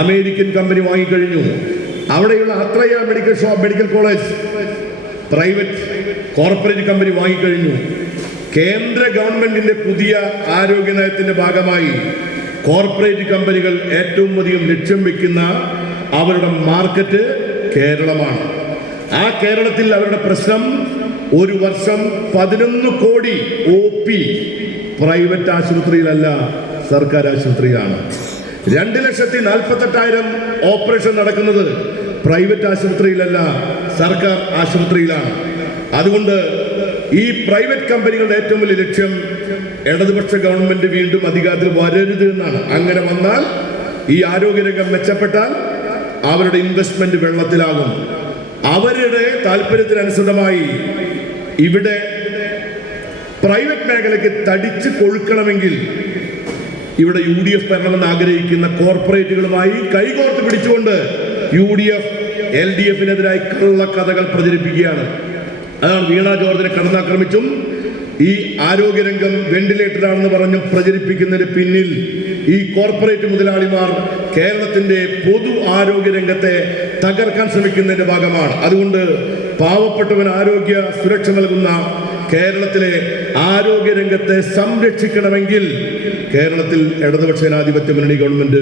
American company വാങ്ങിക്കഴിഞ്ഞു. അവിടെയുള്ള അത്രയ medical college private corporate company വാങ്ങിക്കഴിഞ്ഞു. കേന്ദ്ര ഗവൺമെന്റിന്റെ പുതിയ ആരോഗ്യ നയത്തിന്റെ ഭാഗമായി കോർപ്പറേറ്റ് കമ്പനികൾ ഏറ്റവും അധികം ലക്ഷ്യം വെക്കുന്ന അവരുടെ മാർക്കറ്റ് കേരളമാണ്. ആ കേരളത്തിൽ അവരുടെ പ്രശ്നം ഒരു വർഷം 11 കോടി OP പ്രൈവറ്റ് ആശുപത്രിയിലല്ല, സർക്കാർ ആശുപത്രിയിലാണ്. 2,48,000 ഓപ്പറേഷൻ നടക്കുന്നത് പ്രൈവറ്റ് ആശുപത്രിയിലല്ല, സർക്കാർ ആശുപത്രിയിലാണ്. അതുകൊണ്ട് ഈ പ്രൈവറ്റ് കമ്പനികളുടെ ഏറ്റവും വലിയ ലക്ഷ്യം ഇടതുപക്ഷ ഗവൺമെന്റ് വീണ്ടും അധികാരത്തിൽ വരരുത് എന്നാണ്. അങ്ങനെ വന്നാൽ ഈ ആരോഗ്യരംഗം മെച്ചപ്പെട്ടാൽ അവരുടെ ഇൻവെസ്റ്റ്മെന്റ് വെള്ളത്തിലാകും. അവരുടെ താല്പര്യത്തിനനുസൃതമായി ഇവിടെ പ്രൈവറ്റ് മേഖലയ്ക്ക് തടിച്ച് കൊഴുക്കണമെങ്കിൽ ഇവിടെ UDF ഭരണമെന്ന് ആഗ്രഹിക്കുന്ന കോർപ്പറേറ്റുകളുമായി കൈകോർത്ത് പിടിച്ചുകൊണ്ട് UDF LDF-നെതിരായി കള്ളക്കഥകൾ പ്രചരിപ്പിക്കുകയാണ്. അതാണ് വീണ ജോർജിനെ കടന്നാക്രമിച്ചും ഈ ആരോഗ്യരംഗം വെന്റിലേറ്ററാണെന്ന് പറഞ്ഞും പ്രചരിപ്പിക്കുന്നതിന് പിന്നിൽ ഈ കോർപ്പറേറ്റ് മുതലാളിമാർ കേരളത്തിന്റെ പൊതു ആരോഗ്യരംഗത്തെ തകർക്കാൻ ശ്രമിക്കുന്നതിന്റെ ഭാഗമാണ്. അതുകൊണ്ട് പാവപ്പെട്ടവൻ ആരോഗ്യ സുരക്ഷ നൽകുന്ന കേരളത്തിലെ ആരോഗ്യരംഗത്തെ സംരക്ഷിക്കണമെങ്കിൽ കേരളത്തിൽ ഇടതുപക്ഷ ജനാധിപത്യ മുന്നണി ഗവൺമെന്റ്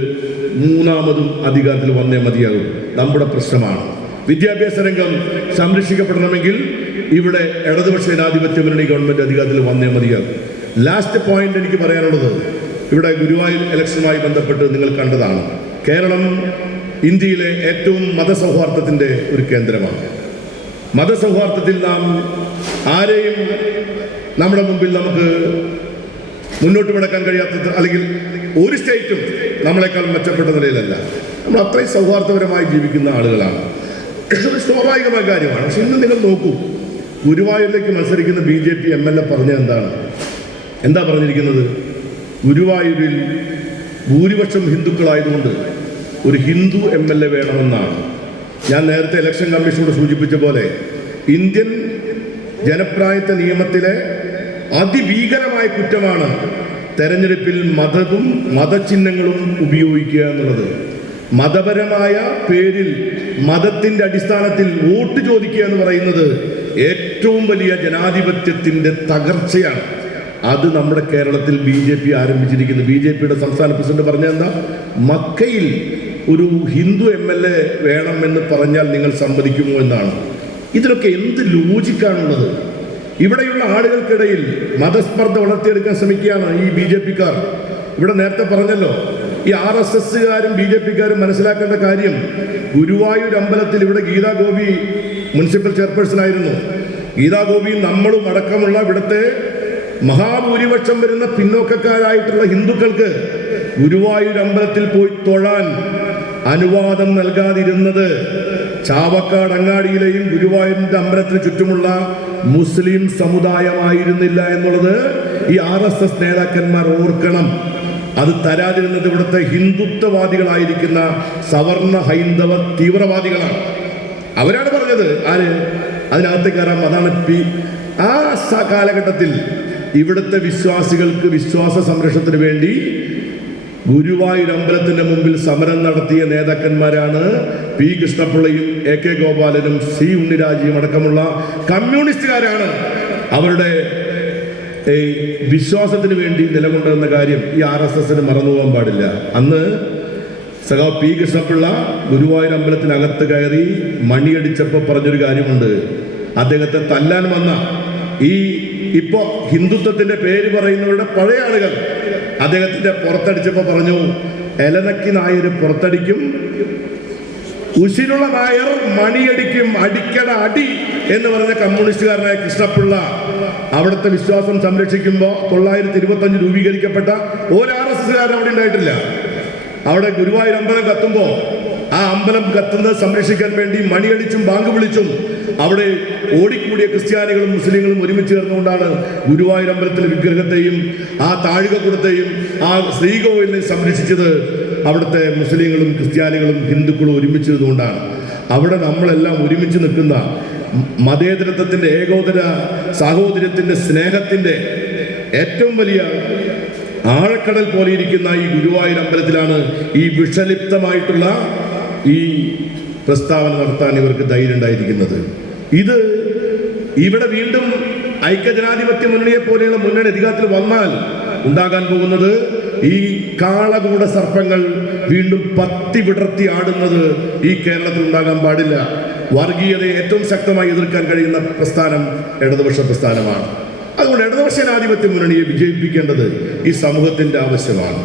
മൂന്നാമതും അധികാരത്തിൽ വന്നേ മതിയാകും. നമ്മുടെ പ്രശ്നമാണ്. വിദ്യാഭ്യാസ രംഗം സംരക്ഷിക്കപ്പെടണമെങ്കിൽ ഇവിടെ ഇടതുപക്ഷ ജനാധിപത്യ മുന്നണി ഗവൺമെന്റ് അധികാരത്തിൽ വന്നേ മതിയാകും. ലാസ്റ്റ് പോയിന്റ് എനിക്ക് പറയാനുള്ളത്, ഇവിടെ ഗുരുവായൂർ ഇലക്ഷനുമായി ബന്ധപ്പെട്ട് നിങ്ങൾ കണ്ടതാണ്. കേരളം ഇന്ത്യയിലെ ഏറ്റവും മതസൗഹാർദ്ദത്തിന്റെ ഒരു കേന്ദ്രമാണ്. മതസൗഹാർദ്ദത്തിൽ നാം ആരെയും നമ്മുടെ മുമ്പിൽ നമുക്ക് മുന്നോട്ട് കിടക്കാൻ കഴിയാത്ത, അല്ലെങ്കിൽ ഒരു സ്റ്റേറ്റും നമ്മളെക്കാൾ മെച്ചപ്പെട്ട നിലയിലല്ല. നമ്മൾ അത്രയും സൗഹാർദ്ദപരമായി ജീവിക്കുന്ന ആളുകളാണ്. സ്വാഭാവികമായ കാര്യമാണ്. പക്ഷെ ഇന്ന് നിങ്ങൾ നോക്കൂ, ഗുരുവായൂരിലേക്ക് മത്സരിക്കുന്ന BJP MLA പറഞ്ഞത് എന്താ പറഞ്ഞിരിക്കുന്നത്? ഗുരുവായൂരിൽ ഭൂരിപക്ഷം ഹിന്ദുക്കളായതുകൊണ്ട് ഒരു ഹിന്ദു MLA വേണമെന്നാണ്. ഞാൻ നേരത്തെ ഇലക്ഷൻ കമ്മീഷനോട് സൂചിപ്പിച്ച പോലെ ഇന്ത്യൻ ജനപ്രായത്വ നിയമത്തിലെ അതിഭീകരമായ കുറ്റമാണ് തെരഞ്ഞെടുപ്പിൽ മതവും മതചിഹ്നങ്ങളും ഉപയോഗിക്കുക എന്നുള്ളത്. മതപരമായ പേരിൽ മതത്തിന്റെ അടിസ്ഥാനത്തിൽ വോട്ട് ചോദിക്കുക എന്ന് പറയുന്നത് ഏറ്റവും വലിയ ജനാധിപത്യത്തിന്റെ തകർച്ചയാണ്. അത് നമ്മുടെ കേരളത്തിൽ BJP ആരംഭിച്ചിരിക്കുന്നു. BJPയുടെ സംസ്ഥാന പ്രസിഡന്റ് പറഞ്ഞ എന്താ, മക്കയിൽ ഒരു ഹിന്ദു MLA വേണമെന്ന് പറഞ്ഞാൽ നിങ്ങൾ സമ്മതിക്കുമോ എന്നാണ്. ഇതിലൊക്കെ എന്ത് ലോജിക്കാണുള്ളത്? ഇവിടെയുള്ള ആളുകൾക്കിടയിൽ മതസ്പർദ്ധ വളർത്തിയെടുക്കാൻ ശ്രമിക്കുകയാണ് ഈ BJPക്കാർ. ഇവിടെ നേരത്തെ പറഞ്ഞല്ലോ, ഈ RSSകാരും BJPക്കാരും മനസ്സിലാക്കേണ്ട കാര്യം, ഗുരുവായൂർ അമ്പലത്തിൽ ഇവിടെ ഗീതാ ഗോപി മുനിസിപ്പൽ ചെയർപേഴ്സൺ ആയിരുന്നു. ഗീതാ ഗോപി നമ്മളും അടക്കമുള്ള ഇവിടുത്തെ മഹാഭൂരിപക്ഷം വരുന്ന പിന്നോക്കക്കാരായിട്ടുള്ള ഹിന്ദുക്കൾക്ക് ഗുരുവായൂർ അമ്പലത്തിൽ പോയി തൊഴാൻ അനുവാദം നൽകാതിരുന്നത് ചാവക്കാട് അങ്ങാടിയിലെയും ഗുരുവായൂരിന്റെ അമ്പലത്തിന് ചുറ്റുമുള്ള മുസ്ലിം സമുദായമായിരുന്നില്ല എന്നുള്ളത് ഈ RSS നേതാക്കന്മാർ ഓർക്കണം. അത് തരാതിരുന്നത് ഇവിടുത്തെ ഹിന്ദുത്വവാദികളായിരിക്കുന്ന സവർണ ഹൈന്ദവ തീവ്രവാദികളാണ്. അവരാണ് പറഞ്ഞത് അതിനകത്ത് കയറാം. അതാണ് ആ കാലഘട്ടത്തിൽ ഇവിടുത്തെ വിശ്വാസികൾക്ക് വിശ്വാസ സംരക്ഷണത്തിന് വേണ്ടി ഗുരുവായൂർ അമ്പലത്തിന്റെ മുമ്പിൽ സമരം നടത്തിയ നേതാക്കന്മാരാണ് P. കൃഷ്ണപിള്ളയും AK ഗോപാലനും C. ഉണ്ണിരാജയും അടക്കമുള്ള കമ്മ്യൂണിസ്റ്റുകാരാണ് അവരുടെ വിശ്വാസത്തിന് വേണ്ടി നിലകൊണ്ടെന്ന കാര്യം ഈ RSSന് മറന്നുപോകാൻ പാടില്ല. അന്ന് സഖാവ് P. കൃഷ്ണപിള്ള ഗുരുവായൂർ അമ്പലത്തിനകത്ത് കയറി മണിയടിച്ചപ്പോൾ പറഞ്ഞൊരു കാര്യമുണ്ട്. അദ്ദേഹത്തെ തല്ലാൻ വന്ന ഇപ്പോ ഹിന്ദുത്വത്തിന്റെ പേര് പറയുന്നവരുടെ പഴയ ആളുകൾ അദ്ദേഹത്തിന്റെ പുറത്തടിച്ചപ്പോ പറഞ്ഞു, എലനക്കി നായർ പുറത്തടിക്കും, ഉശിരുള്ള നായർ മണിയടിക്കും, അടിക്കട അടി എന്ന് പറഞ്ഞ കമ്മ്യൂണിസ്റ്റുകാരനായ കൃഷ്ണപിള്ള അവിടുത്തെ വിശ്വാസം സംരക്ഷിക്കുമ്പോൾ 925 രൂപീകരിക്കപ്പെട്ട ഒരു RSSകാരൻ അവിടെ ഉണ്ടായിട്ടില്ല. അവിടെ ഗുരുവായൂർ അമ്പലം കത്തുമ്പോൾ ആ അമ്പലം കത്തുന്നത് സംരക്ഷിക്കാൻ വേണ്ടി മണിയടിച്ചും ബാങ്ക് വിളിച്ചും അവിടെ ഓടിക്കൂടിയ ക്രിസ്ത്യാനികളും മുസ്ലിങ്ങളും ഒരുമിച്ച് ചേർന്നുകൊണ്ടാണ് ഗുരുവായൂർ അമ്പലത്തിലെ വിഗ്രഹത്തെയും ആ താഴികക്കുടത്തെയും ആ ശ്രീകോവിലിനെയും സംരക്ഷിച്ചത്. അവിടുത്തെ മുസ്ലിങ്ങളും ക്രിസ്ത്യാനികളും ഹിന്ദുക്കളും ഒരുമിച്ചിരുന്നുകൊണ്ടാണ്. അവിടെ നമ്മളെല്ലാം ഒരുമിച്ച് നിൽക്കുന്ന മതേതരത്വത്തിൻ്റെ, ഏകോദര സാഹോദര്യത്തിൻ്റെ, സ്നേഹത്തിൻ്റെ ഏറ്റവും വലിയ ആഴക്കടൽ പോലെ ഇരിക്കുന്ന ഈ ഗുരുവായൂർ അമ്പലത്തിലാണ് ഈ വിഷലിപ്തമായിട്ടുള്ള ഈ പ്രസ്താവന നടത്താൻ ഇവർക്ക് ധൈര്യം ഉണ്ടായിരിക്കുന്നത്. ഇത് ഇവിടെ വീണ്ടും ഐക്യജനാധിപത്യ മുന്നണിയെ പോലെയുള്ള മുന്നണി അധികാരത്തിൽ വന്നാൽ ഉണ്ടാകാൻ പോകുന്നത് ഈ കാളകൂട സർപ്പങ്ങൾ വീണ്ടും പത്തി വിടർത്തി ആടുന്നത് ഈ കേരളത്തിൽ ഉണ്ടാകാൻ പാടില്ല. വർഗീയതയെ ഏറ്റവും ശക്തമായി എതിർക്കാൻ കഴിയുന്ന പ്രസ്ഥാനം ഇടതുപക്ഷ പ്രസ്ഥാനമാണ്. അതുകൊണ്ട് ഇടതുപക്ഷ ജനാധിപത്യ മുന്നണിയെ വിജയിപ്പിക്കേണ്ടത് ഈ സമൂഹത്തിൻ്റെ ആവശ്യമാണ്.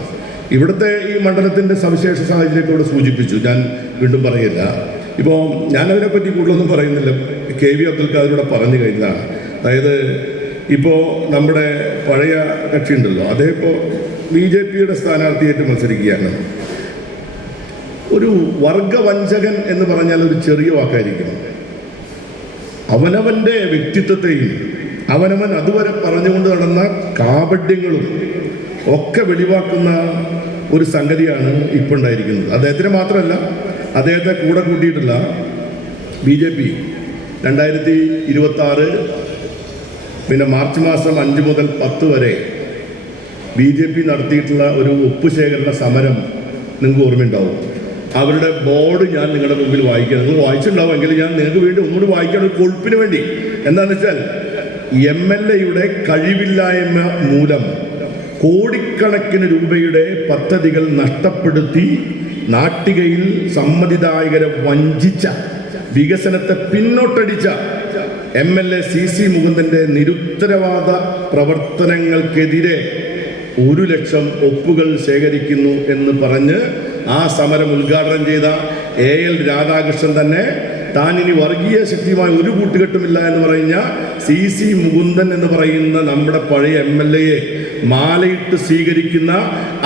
ഇവിടുത്തെ ഈ മണ്ഡലത്തിൻ്റെ സവിശേഷ സാഹചര്യത്തോട് സൂചിപ്പിച്ചു, ഞാൻ വീണ്ടും പറയില്ല. ഇപ്പോൾ ഞാനതിനെപ്പറ്റി കൂടുതലൊന്നും പറയുന്നില്ല, KV അബ്ദുൽ ഖാദറിലൂടെ പറഞ്ഞു കഴിഞ്ഞതാണ്. അതായത് ഇപ്പോൾ നമ്മുടെ പഴയ കക്ഷി ഉണ്ടല്ലോ, അതേ ഇപ്പോൾ BJPയുടെ സ്ഥാനാർത്ഥിയായിട്ട് മത്സരിക്കുകയാണ്. ഒരു വർഗവഞ്ചകൻ എന്ന് പറഞ്ഞാൽ ഒരു ചെറിയ വാക്കായിരിക്കും. അവനവൻ്റെ വ്യക്തിത്വത്തെയും അവനവൻ അതുവരെ പറഞ്ഞുകൊണ്ട് നടന്ന കാപഢ്യങ്ങളും ഒക്കെ വെളിവാക്കുന്ന ഒരു സംഗതിയാണ് ഇപ്പോൾ ഉണ്ടായിരിക്കുന്നത്. അദ്ദേഹത്തിന് മാത്രമല്ല, അദ്ദേഹത്തെ കൂടെ കൂട്ടിയിട്ടുള്ള BJP 2026 പിന്നെ മാർച്ച് മാസം 5 മുതൽ 10 വരെ BJP നടത്തിയിട്ടുള്ള ഒരു ഒപ്പ് ശേഖരണ സമരം നിങ്ങൾക്ക് ഓർമ്മയുണ്ടാവും. അവരുടെ ബോർഡ് ഞാൻ നിങ്ങളുടെ മുമ്പിൽ വായിക്കാം. നിങ്ങൾ വായിച്ചിട്ടുണ്ടാവുമെങ്കിൽ ഞാൻ നിങ്ങൾക്ക് വേണ്ടി ഒന്നുകൂടി വായിക്കാൻ ഒരു കൊഴുപ്പിന് വേണ്ടി. എന്താണെന്ന് വെച്ചാൽ MLAയുടെ കഴിവില്ലായ്മ മൂലം കോടിക്കണക്കിന് രൂപയുടെ പദ്ധതികൾ നഷ്ടപ്പെടുത്തി നാട്ടികയിൽ സമ്മതിദായകരെ വഞ്ചിച്ച, വികസനത്തെ പിന്നോട്ടടിച്ച MLA CC മുകുന്ദൻ്റെ നിരുത്തരവാദ പ്രവർത്തനങ്ങൾക്കെതിരെ 1 ലക്ഷം ഒപ്പുകൾ ശേഖരിക്കുന്നു എന്ന് പറഞ്ഞ് ആ സമരം ഉദ്ഘാടനം ചെയ്ത AL രാധാകൃഷ്ണൻ തന്നെ താൻ ഇനി വർഗീയ ശക്തിയുമായി ഒരു കൂട്ടുകെട്ടുമില്ല എന്ന് പറഞ്ഞ CC മുകുന്ദൻ എന്ന് പറയുന്ന നമ്മുടെ പഴയ MLAയെ മാലയിട്ട് സ്വീകരിക്കുന്ന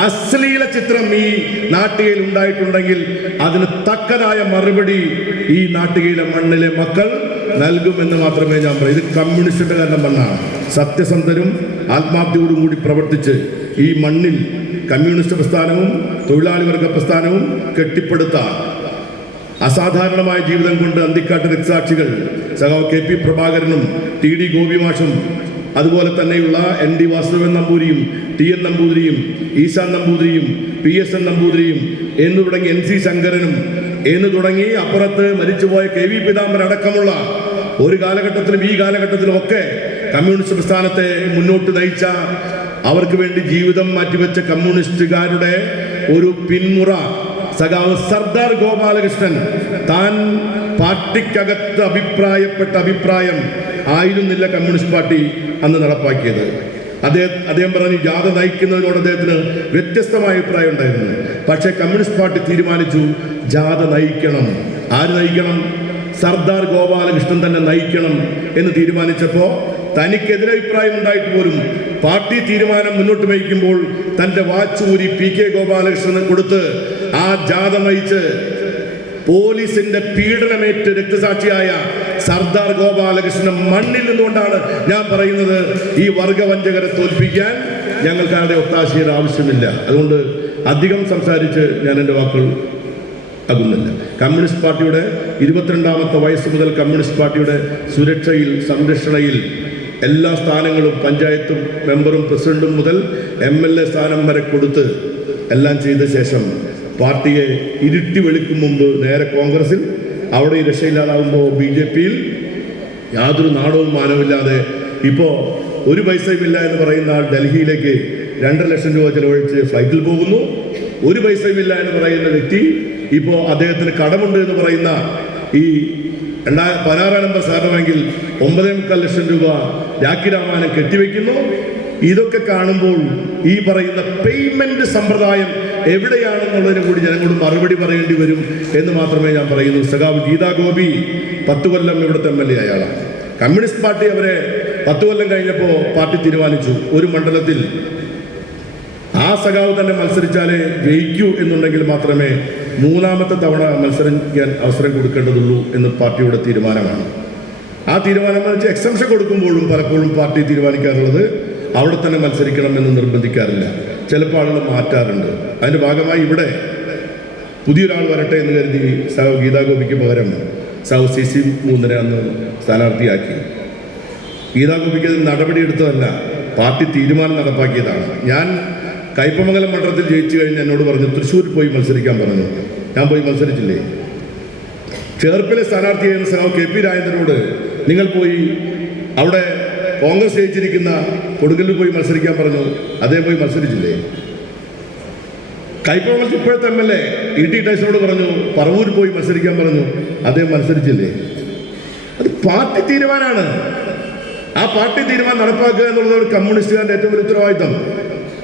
അശ്ലീല ചിത്രം ഈ നാട്ടികയിൽ ഉണ്ടായിട്ടുണ്ടെങ്കിൽ അതിന് തക്കതായ മറുപടി ഈ നാട്ടികയിലെ മണ്ണിലെ മക്കൾ നൽകുമെന്ന് മാത്രമേ ഞാൻ പറയൂ. ഇത് കമ്മ്യൂണിസ്റ്റിന്റെ കാരണം മണ്ണാണ്. സത്യസന്ധരും ആത്മാർത്ഥയോടും കൂടി പ്രവർത്തിച്ച് ഈ മണ്ണിൽ കമ്മ്യൂണിസ്റ്റ് പ്രസ്ഥാനവും തൊഴിലാളി വർഗ പ്രസ്ഥാനവും കെട്ടിപ്പടുത്താൻ അസാധാരണമായ ജീവിതം കൊണ്ട് അന്തിക്കാട്ട് രക്തസാക്ഷികൾ സഖാവ് KP പ്രഭാകരനും TD ഗോപിമാഷും അതുപോലെ തന്നെയുള്ള ND Vasudevan നമ്പൂതിരിയും TN നമ്പൂതിരിയും Ishaan നമ്പൂതിരിയും PSN നമ്പൂതിരിയും എന്ന് തുടങ്ങി NC ശങ്കരനും എന്ന് തുടങ്ങി അപ്പുറത്ത് മരിച്ചുപോയ KV പീതാംബരൻ അടക്കമുള്ള ഒരു കാലഘട്ടത്തിലും ഈ കാലഘട്ടത്തിലും ഒക്കെ കമ്മ്യൂണിസ്റ്റ് പ്രസ്ഥാനത്തെ മുന്നോട്ട് നയിച്ച, അവർക്ക് വേണ്ടി ജീവിതം മാറ്റിവെച്ച കമ്മ്യൂണിസ്റ്റുകാരുടെ ഒരു പിന്മുറ സഖാവ് സർദാർ ഗോപാലകൃഷ്ണൻ താൻ പാർട്ടിക്കകത്ത് അഭിപ്രായപ്പെട്ട അഭിപ്രായം ആയിരുന്നില്ല കമ്മ്യൂണിസ്റ്റ് പാർട്ടി അന്ന് നടപ്പാക്കിയത്. അദ്ദേഹം പറഞ്ഞു ജാഥ നയിക്കുന്നതിനോട് അദ്ദേഹത്തിന് വ്യത്യസ്തമായ അഭിപ്രായം ഉണ്ടായിരുന്നു. പക്ഷേ കമ്മ്യൂണിസ്റ്റ് പാർട്ടി തീരുമാനിച്ചു ജാഥ നയിക്കണം. ആര് നയിക്കണം? സർദാർ ഗോപാലകൃഷ്ണൻ തന്നെ നയിക്കണം എന്ന് തീരുമാനിച്ചപ്പോൾ തനിക്കെതിരെ അഭിപ്രായം ഉണ്ടായിട്ട് പോലും പാർട്ടി തീരുമാനം മുന്നോട്ട് വയ്ക്കുമ്പോൾ തൻ്റെ വാച്ചൂരി PK ഗോപാലകൃഷ്ണന് കൊടുത്ത് ആ ജാഥ നയിച്ച് പോലീസിന്റെ പീഡനമേറ്റ് രക്തസാക്ഷിയായ സർദാർ ഗോപാലകൃഷ്ണൻ മണ്ണിൽ നിന്നുകൊണ്ടാണ് ഞാൻ പറയുന്നത് ഈ വർഗവഞ്ചകരെ തോൽപ്പിക്കാൻ ഞങ്ങൾക്കാരുടെ ഒത്താശയുടെ ആവശ്യമില്ല. അതുകൊണ്ട് അധികം സംസാരിച്ച് ഞാൻ എൻ്റെ വാക്കുകൾ ആകുന്നില്ല. കമ്മ്യൂണിസ്റ്റ് പാർട്ടിയുടെ 22ാമത്തെ വയസ്സ് മുതൽ കമ്മ്യൂണിസ്റ്റ് പാർട്ടിയുടെ സുരക്ഷയിൽ, സംരക്ഷണയിൽ എല്ലാ സ്ഥാനങ്ങളും പഞ്ചായത്തും മെമ്പറും പ്രസിഡന്റും മുതൽ MLA സ്ഥാനം വരെ കൊടുത്ത് എല്ലാം ചെയ്ത ശേഷം പാർട്ടിയെ ഇരുട്ടി വെളുക്കും മുമ്പ് നേരെ കോൺഗ്രസിൽ, അവിടെ രക്ഷയില്ലാതാവുമ്പോൾ BJPയിൽ യാതൊരു നാടവും മാനവുമില്ലാതെ ഇപ്പോൾ ഒരു പൈസയുമില്ല എന്ന് പറയുന്ന ആൾ ഡൽഹിയിലേക്ക് 2.5 ലക്ഷം രൂപ ചെലവഴിച്ച് ഫ്ലൈറ്റിൽ പോകുന്നു. ഒരു പൈസയുമില്ല എന്ന് പറയുന്ന വ്യക്തി ഇപ്പോൾ അദ്ദേഹത്തിന് കടമുണ്ട് എന്ന് പറയുന്ന ഈ 16 നമ്പർ സാറിനെങ്കിൽ 9.25 ലക്ഷം രൂപ രാഖി രാമായണം കെട്ടിവെക്കുന്നു. ഇതൊക്കെ കാണുമ്പോൾ ഈ പറയുന്ന പേയ്മെന്റ് സമ്പ്രദായം എവിടെയാണെന്നുള്ളതിന് കൂടി ജനങ്ങളോട് മറുപടി പറയേണ്ടി വരും എന്ന് മാത്രമേ ഞാൻ പറയുന്നു. സഖാവ് ഗീതാ ഗോപി 10 കൊല്ലം ഇവിടുത്തെ MLA അയാളാണ്. കമ്മ്യൂണിസ്റ്റ് പാർട്ടി അവരെ 10 കൊല്ലം കഴിഞ്ഞപ്പോൾ പാർട്ടി തീരുമാനിച്ചു ഒരു മണ്ഡലത്തിൽ ആ സഖാവ് തന്നെ മത്സരിച്ചാലേ ജയിക്കൂ എന്നുണ്ടെങ്കിൽ മാത്രമേ 3ാമത്തെ തവണ മത്സരിക്കാൻ അവസരം കൊടുക്കേണ്ടതുള്ളൂ എന്ന് പാർട്ടിയുടെ തീരുമാനമാണ്. ആ തീരുമാനം വെച്ച് എക്സംഷൻ കൊടുക്കുമ്പോഴും പലപ്പോഴും പാർട്ടി തീരുമാനിക്കാറുള്ളത് അവിടെ തന്നെ മത്സരിക്കണമെന്ന് നിർബന്ധിക്കാറില്ല. ചിലപ്പോൾ ആളുകൾ മാറ്റാറുണ്ട്. അതിൻ്റെ ഭാഗമായി ഇവിടെ പുതിയൊരാൾ വരട്ടെ എന്ന് കരുതി സഹ ഗീതാ ഗോപിക്ക് പകരം സഹ CC മൂന്നിനെ അന്ന് സ്ഥാനാർത്ഥിയാക്കി. ഗീതാ ഗോപിക്ക് അത് നടപടിയെടുത്തതല്ല, പാർട്ടി തീരുമാനം നടപ്പാക്കിയതാണ്. ഞാൻ കയ്പമംഗലം മണ്ഡലത്തിൽ ജയിച്ചു കഴിഞ്ഞ് എന്നോട് പറഞ്ഞു തൃശ്ശൂരിൽ പോയി മത്സരിക്കാൻ പറഞ്ഞു. ഞാൻ പോയി മത്സരിച്ചില്ലേ. ചേർപ്പിലെ സ്ഥാനാർത്ഥിയായിരുന്ന സഹ KP രാജേന്ദ്രനോട് നിങ്ങൾ പോയി അവിടെ കോൺഗ്രസ് ജയിച്ചിരിക്കുന്ന കൊടുങ്ങല്ലൂർ പോയി മത്സരിക്കാൻ പറഞ്ഞു. അദ്ദേഹം പോയി മത്സരിച്ചില്ലേ. കയ്പമംഗലത്ത് ഇപ്പോഴത്തെ MLA ET ടൈസനോട് പറഞ്ഞു പറവൂർ പോയി മത്സരിക്കാൻ പറഞ്ഞു. അദ്ദേഹം മത്സരിച്ചില്ലേ. അത് പാർട്ടി തീരുമാനമാണ്. ആ പാർട്ടി തീരുമാനം നടപ്പാക്കുക എന്നുള്ളത് ഒരു കമ്മ്യൂണിസ്റ്റുകാരുടെ ഏറ്റവും വലിയ ഉത്തരവാദിത്തം.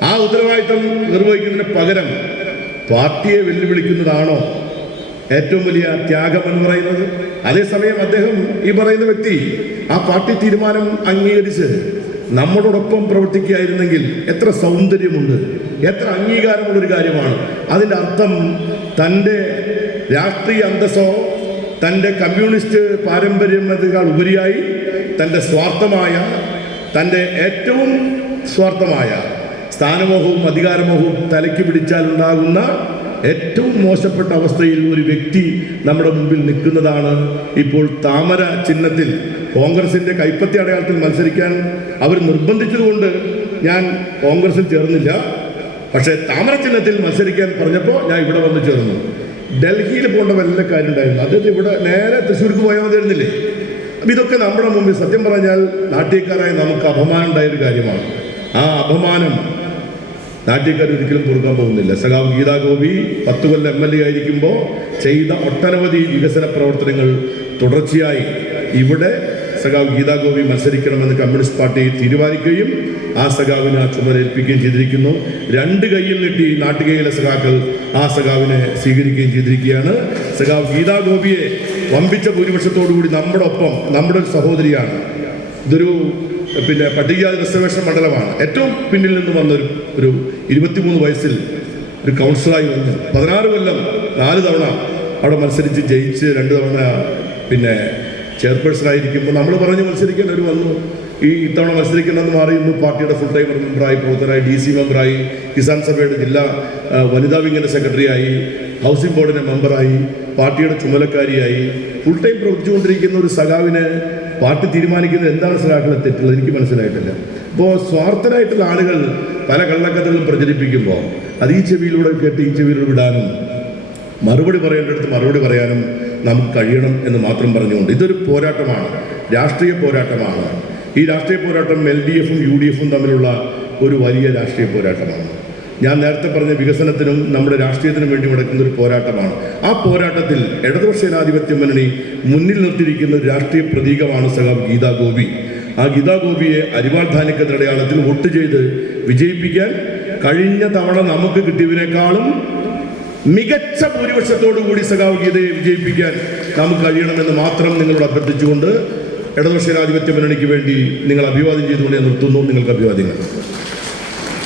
ആ ഉത്തരവാദിത്തം നിർവഹിക്കുന്നതിന് പകരം പാർട്ടിയെ വെല്ലുവിളിക്കുന്നതാണോ ഏറ്റവും വലിയ ത്യാഗം എന്ന് പറയുന്നത്? അതേസമയം അദ്ദേഹം ഈ പറയുന്ന വ്യക്തി ആ പാർട്ടി തീരുമാനം അംഗീകരിച്ച് നമ്മളോടൊപ്പം പ്രവർത്തിക്കുകയായിരുന്നെങ്കിൽ എത്ര സൗന്ദര്യമുണ്ട്, എത്ര അംഗീകാരമുള്ളൊരു കാര്യമാണ്. അതിൻ്റെ അർത്ഥം തൻ്റെ രാഷ്ട്രീയ അന്തസ്സോ തൻ്റെ കമ്മ്യൂണിസ്റ്റ് പാരമ്പര്യമതിനേക്കാൾ ഉപരിയായി തൻ്റെ സ്വാർത്ഥമായ, തൻ്റെ ഏറ്റവും സ്വാർത്ഥമായ സ്ഥാനമോഹവും അധികാരമോഹവും തലയ്ക്ക് പിടിച്ചാലുണ്ടാകുന്ന ഏറ്റവും മോശപ്പെട്ട അവസ്ഥയിൽ ഒരു വ്യക്തി നമ്മുടെ മുമ്പിൽ നിൽക്കുന്നതാണ്. ഇപ്പോൾ താമര ചിഹ്നത്തിൽ കോൺഗ്രസിൻ്റെ കൈപ്പത്തി അടയാളത്തിൽ മത്സരിക്കാൻ അവർ നിർബന്ധിച്ചതുകൊണ്ട് ഞാൻ കോൺഗ്രസിൽ ചേർന്നില്ല. പക്ഷേ താമര ചിഹ്നത്തിൽ മത്സരിക്കാൻ പറഞ്ഞപ്പോൾ ഞാൻ ഇവിടെ വന്ന് ചേർന്നു. ഡൽഹിയിൽ പോകേണ്ട വല്ല കാര്യം ഉണ്ടായിരുന്നു. അദ്ദേഹം ഇവിടെ നേരെ തൃശ്ശൂർക്ക് പോയാൽ മതിയായിരുന്നില്ലേ. അപ്പം ഇതൊക്കെ നമ്മുടെ മുമ്പിൽ സത്യം പറഞ്ഞാൽ നാട്യക്കാരായ നമുക്ക് അപമാനം ഉണ്ടായൊരു കാര്യമാണ്. ആ അപമാനം നാട്യക്കാർ ഒരിക്കലും കൊടുക്കാൻ പോകുന്നില്ല. സഖാവ് ഗീതാ ഗോപി 10 കൊല്ലം MLA ആയിരിക്കുമ്പോൾ ചെയ്ത ഒട്ടനവധി വികസന പ്രവർത്തനങ്ങൾ തുടർച്ചയായി ഇവിടെ സഖാവ് ഗീതാ ഗോപി മത്സരിക്കണമെന്ന് കമ്മ്യൂണിസ്റ്റ് പാർട്ടി തീരുമാനിക്കുകയും ആ സഖാവിനെ ആ ചുമതലയേൽപ്പിക്കുകയും ചെയ്തിരിക്കുന്നു. 2 കൈയിൽ നീട്ടി നാട്ടുകയിലെ സഖാക്കൾ ആ സഖാവിനെ സ്വീകരിക്കുകയും ചെയ്തിരിക്കുകയാണ്. സഖാവ് ഗീതാ ഗോപിയെ വമ്പിച്ച ഭൂരിപക്ഷത്തോടുകൂടി നമ്മുടെ ഒപ്പം, നമ്മുടെ ഒരു സഹോദരിയാണ്. ഇതൊരു പട്ടികജാതി റിസർവേഷൻ മണ്ഡലമാണ്. ഏറ്റവും പിന്നിൽ നിന്ന് വന്നൊരു 23 വയസ്സിൽ ഒരു കൗൺസിലറായി വന്ന് 16 കൊല്ലം 4 തവണ അവിടെ മത്സരിച്ച് ജയിച്ച് 2 തവണ ചെയർപേഴ്സണായിരിക്കുമ്പോൾ നമ്മൾ പറഞ്ഞ് മത്സരിക്കാൻ അവർ വന്നു. ഈ ഇത്തവണ മത്സരിക്കണമെന്ന് മാറി ഇന്ന് പാർട്ടിയുടെ ഫുൾ ടൈം മെമ്പറായി, പ്രവർത്തകരായി, DC മെമ്പറായി, കിസാൻ സഭയുടെ ജില്ലാ വനിതാ വിങ്ങിൻ്റെ സെക്രട്ടറിയായി, ഹൗസിംഗ് ബോർഡിൻ്റെ മെമ്പറായി, പാർട്ടിയുടെ ചുമതലക്കാരിയായി ഫുൾ ടൈം പ്രവർത്തിച്ചുകൊണ്ടിരിക്കുന്ന ഒരു സഖാവിനെ പാർട്ടി തീരുമാനിക്കുന്നത് എന്താണ് സഖാക്കളെ തെറ്റുള്ളത് എനിക്ക് മനസ്സിലായിട്ടില്ല. അപ്പോൾ സ്വാർത്ഥരായിട്ടുള്ള ആളുകൾ പല കള്ളക്കഥകളും പ്രചരിപ്പിക്കുമ്പോൾ അത് ഈ ചെവിയിലൂടെ കേട്ട് ഈ ചെവിയിലൂടെ വിടാനും മറുപടി പറയേണ്ടടുത്ത് മറുപടി പറയാനും നമുക്ക് കഴിയണം എന്ന് മാത്രം പറഞ്ഞുകൊണ്ട് ഇതൊരു പോരാട്ടമാണ്, രാഷ്ട്രീയ പോരാട്ടമാണ്. ഈ രാഷ്ട്രീയ പോരാട്ടം LDFും UDFും തമ്മിലുള്ള ഒരു വലിയ രാഷ്ട്രീയ പോരാട്ടമാണ്. ഞാൻ നേരത്തെ പറഞ്ഞ വികസനത്തിനും നമ്മുടെ രാഷ്ട്രീയത്തിനും വേണ്ടി നടക്കുന്ന ഒരു പോരാട്ടമാണ്. ആ പോരാട്ടത്തിൽ ഇടതുപക്ഷ ജനാധിപത്യ മുന്നണി മുന്നിൽ നിർത്തിയിരിക്കുന്ന ഒരു രാഷ്ട്രീയ പ്രതീകമാണ് സഖാവ് ഗീതാ ഗോപി. ആ ഗീതാ ഗോപിയെ അരിവാൾ ധാന്യക്കതിർ അടയാളത്തിൽ വോട്ട് ചെയ്ത് വിജയിപ്പിക്കാൻ കഴിഞ്ഞ തവണ നമുക്ക് കിട്ടിയതിനേക്കാളും മികച്ച ഭൂരിപക്ഷത്തോടു കൂടി സഖാവ് ഗീതയെ വിജയിപ്പിക്കാൻ നമുക്ക് കഴിയണമെന്ന് മാത്രം നിങ്ങളോട് അഭ്യർത്ഥിച്ചുകൊണ്ട് ഇടതുപക്ഷ ജനാധിപത്യ മുന്നണിക്ക് വേണ്ടി നിങ്ങൾ അഭിവാദ്യം ചെയ്തുകൊണ്ട് ഞാൻ നിർത്തുന്നു. നിങ്ങൾക്ക് അഭിവാദ്യങ്ങൾ.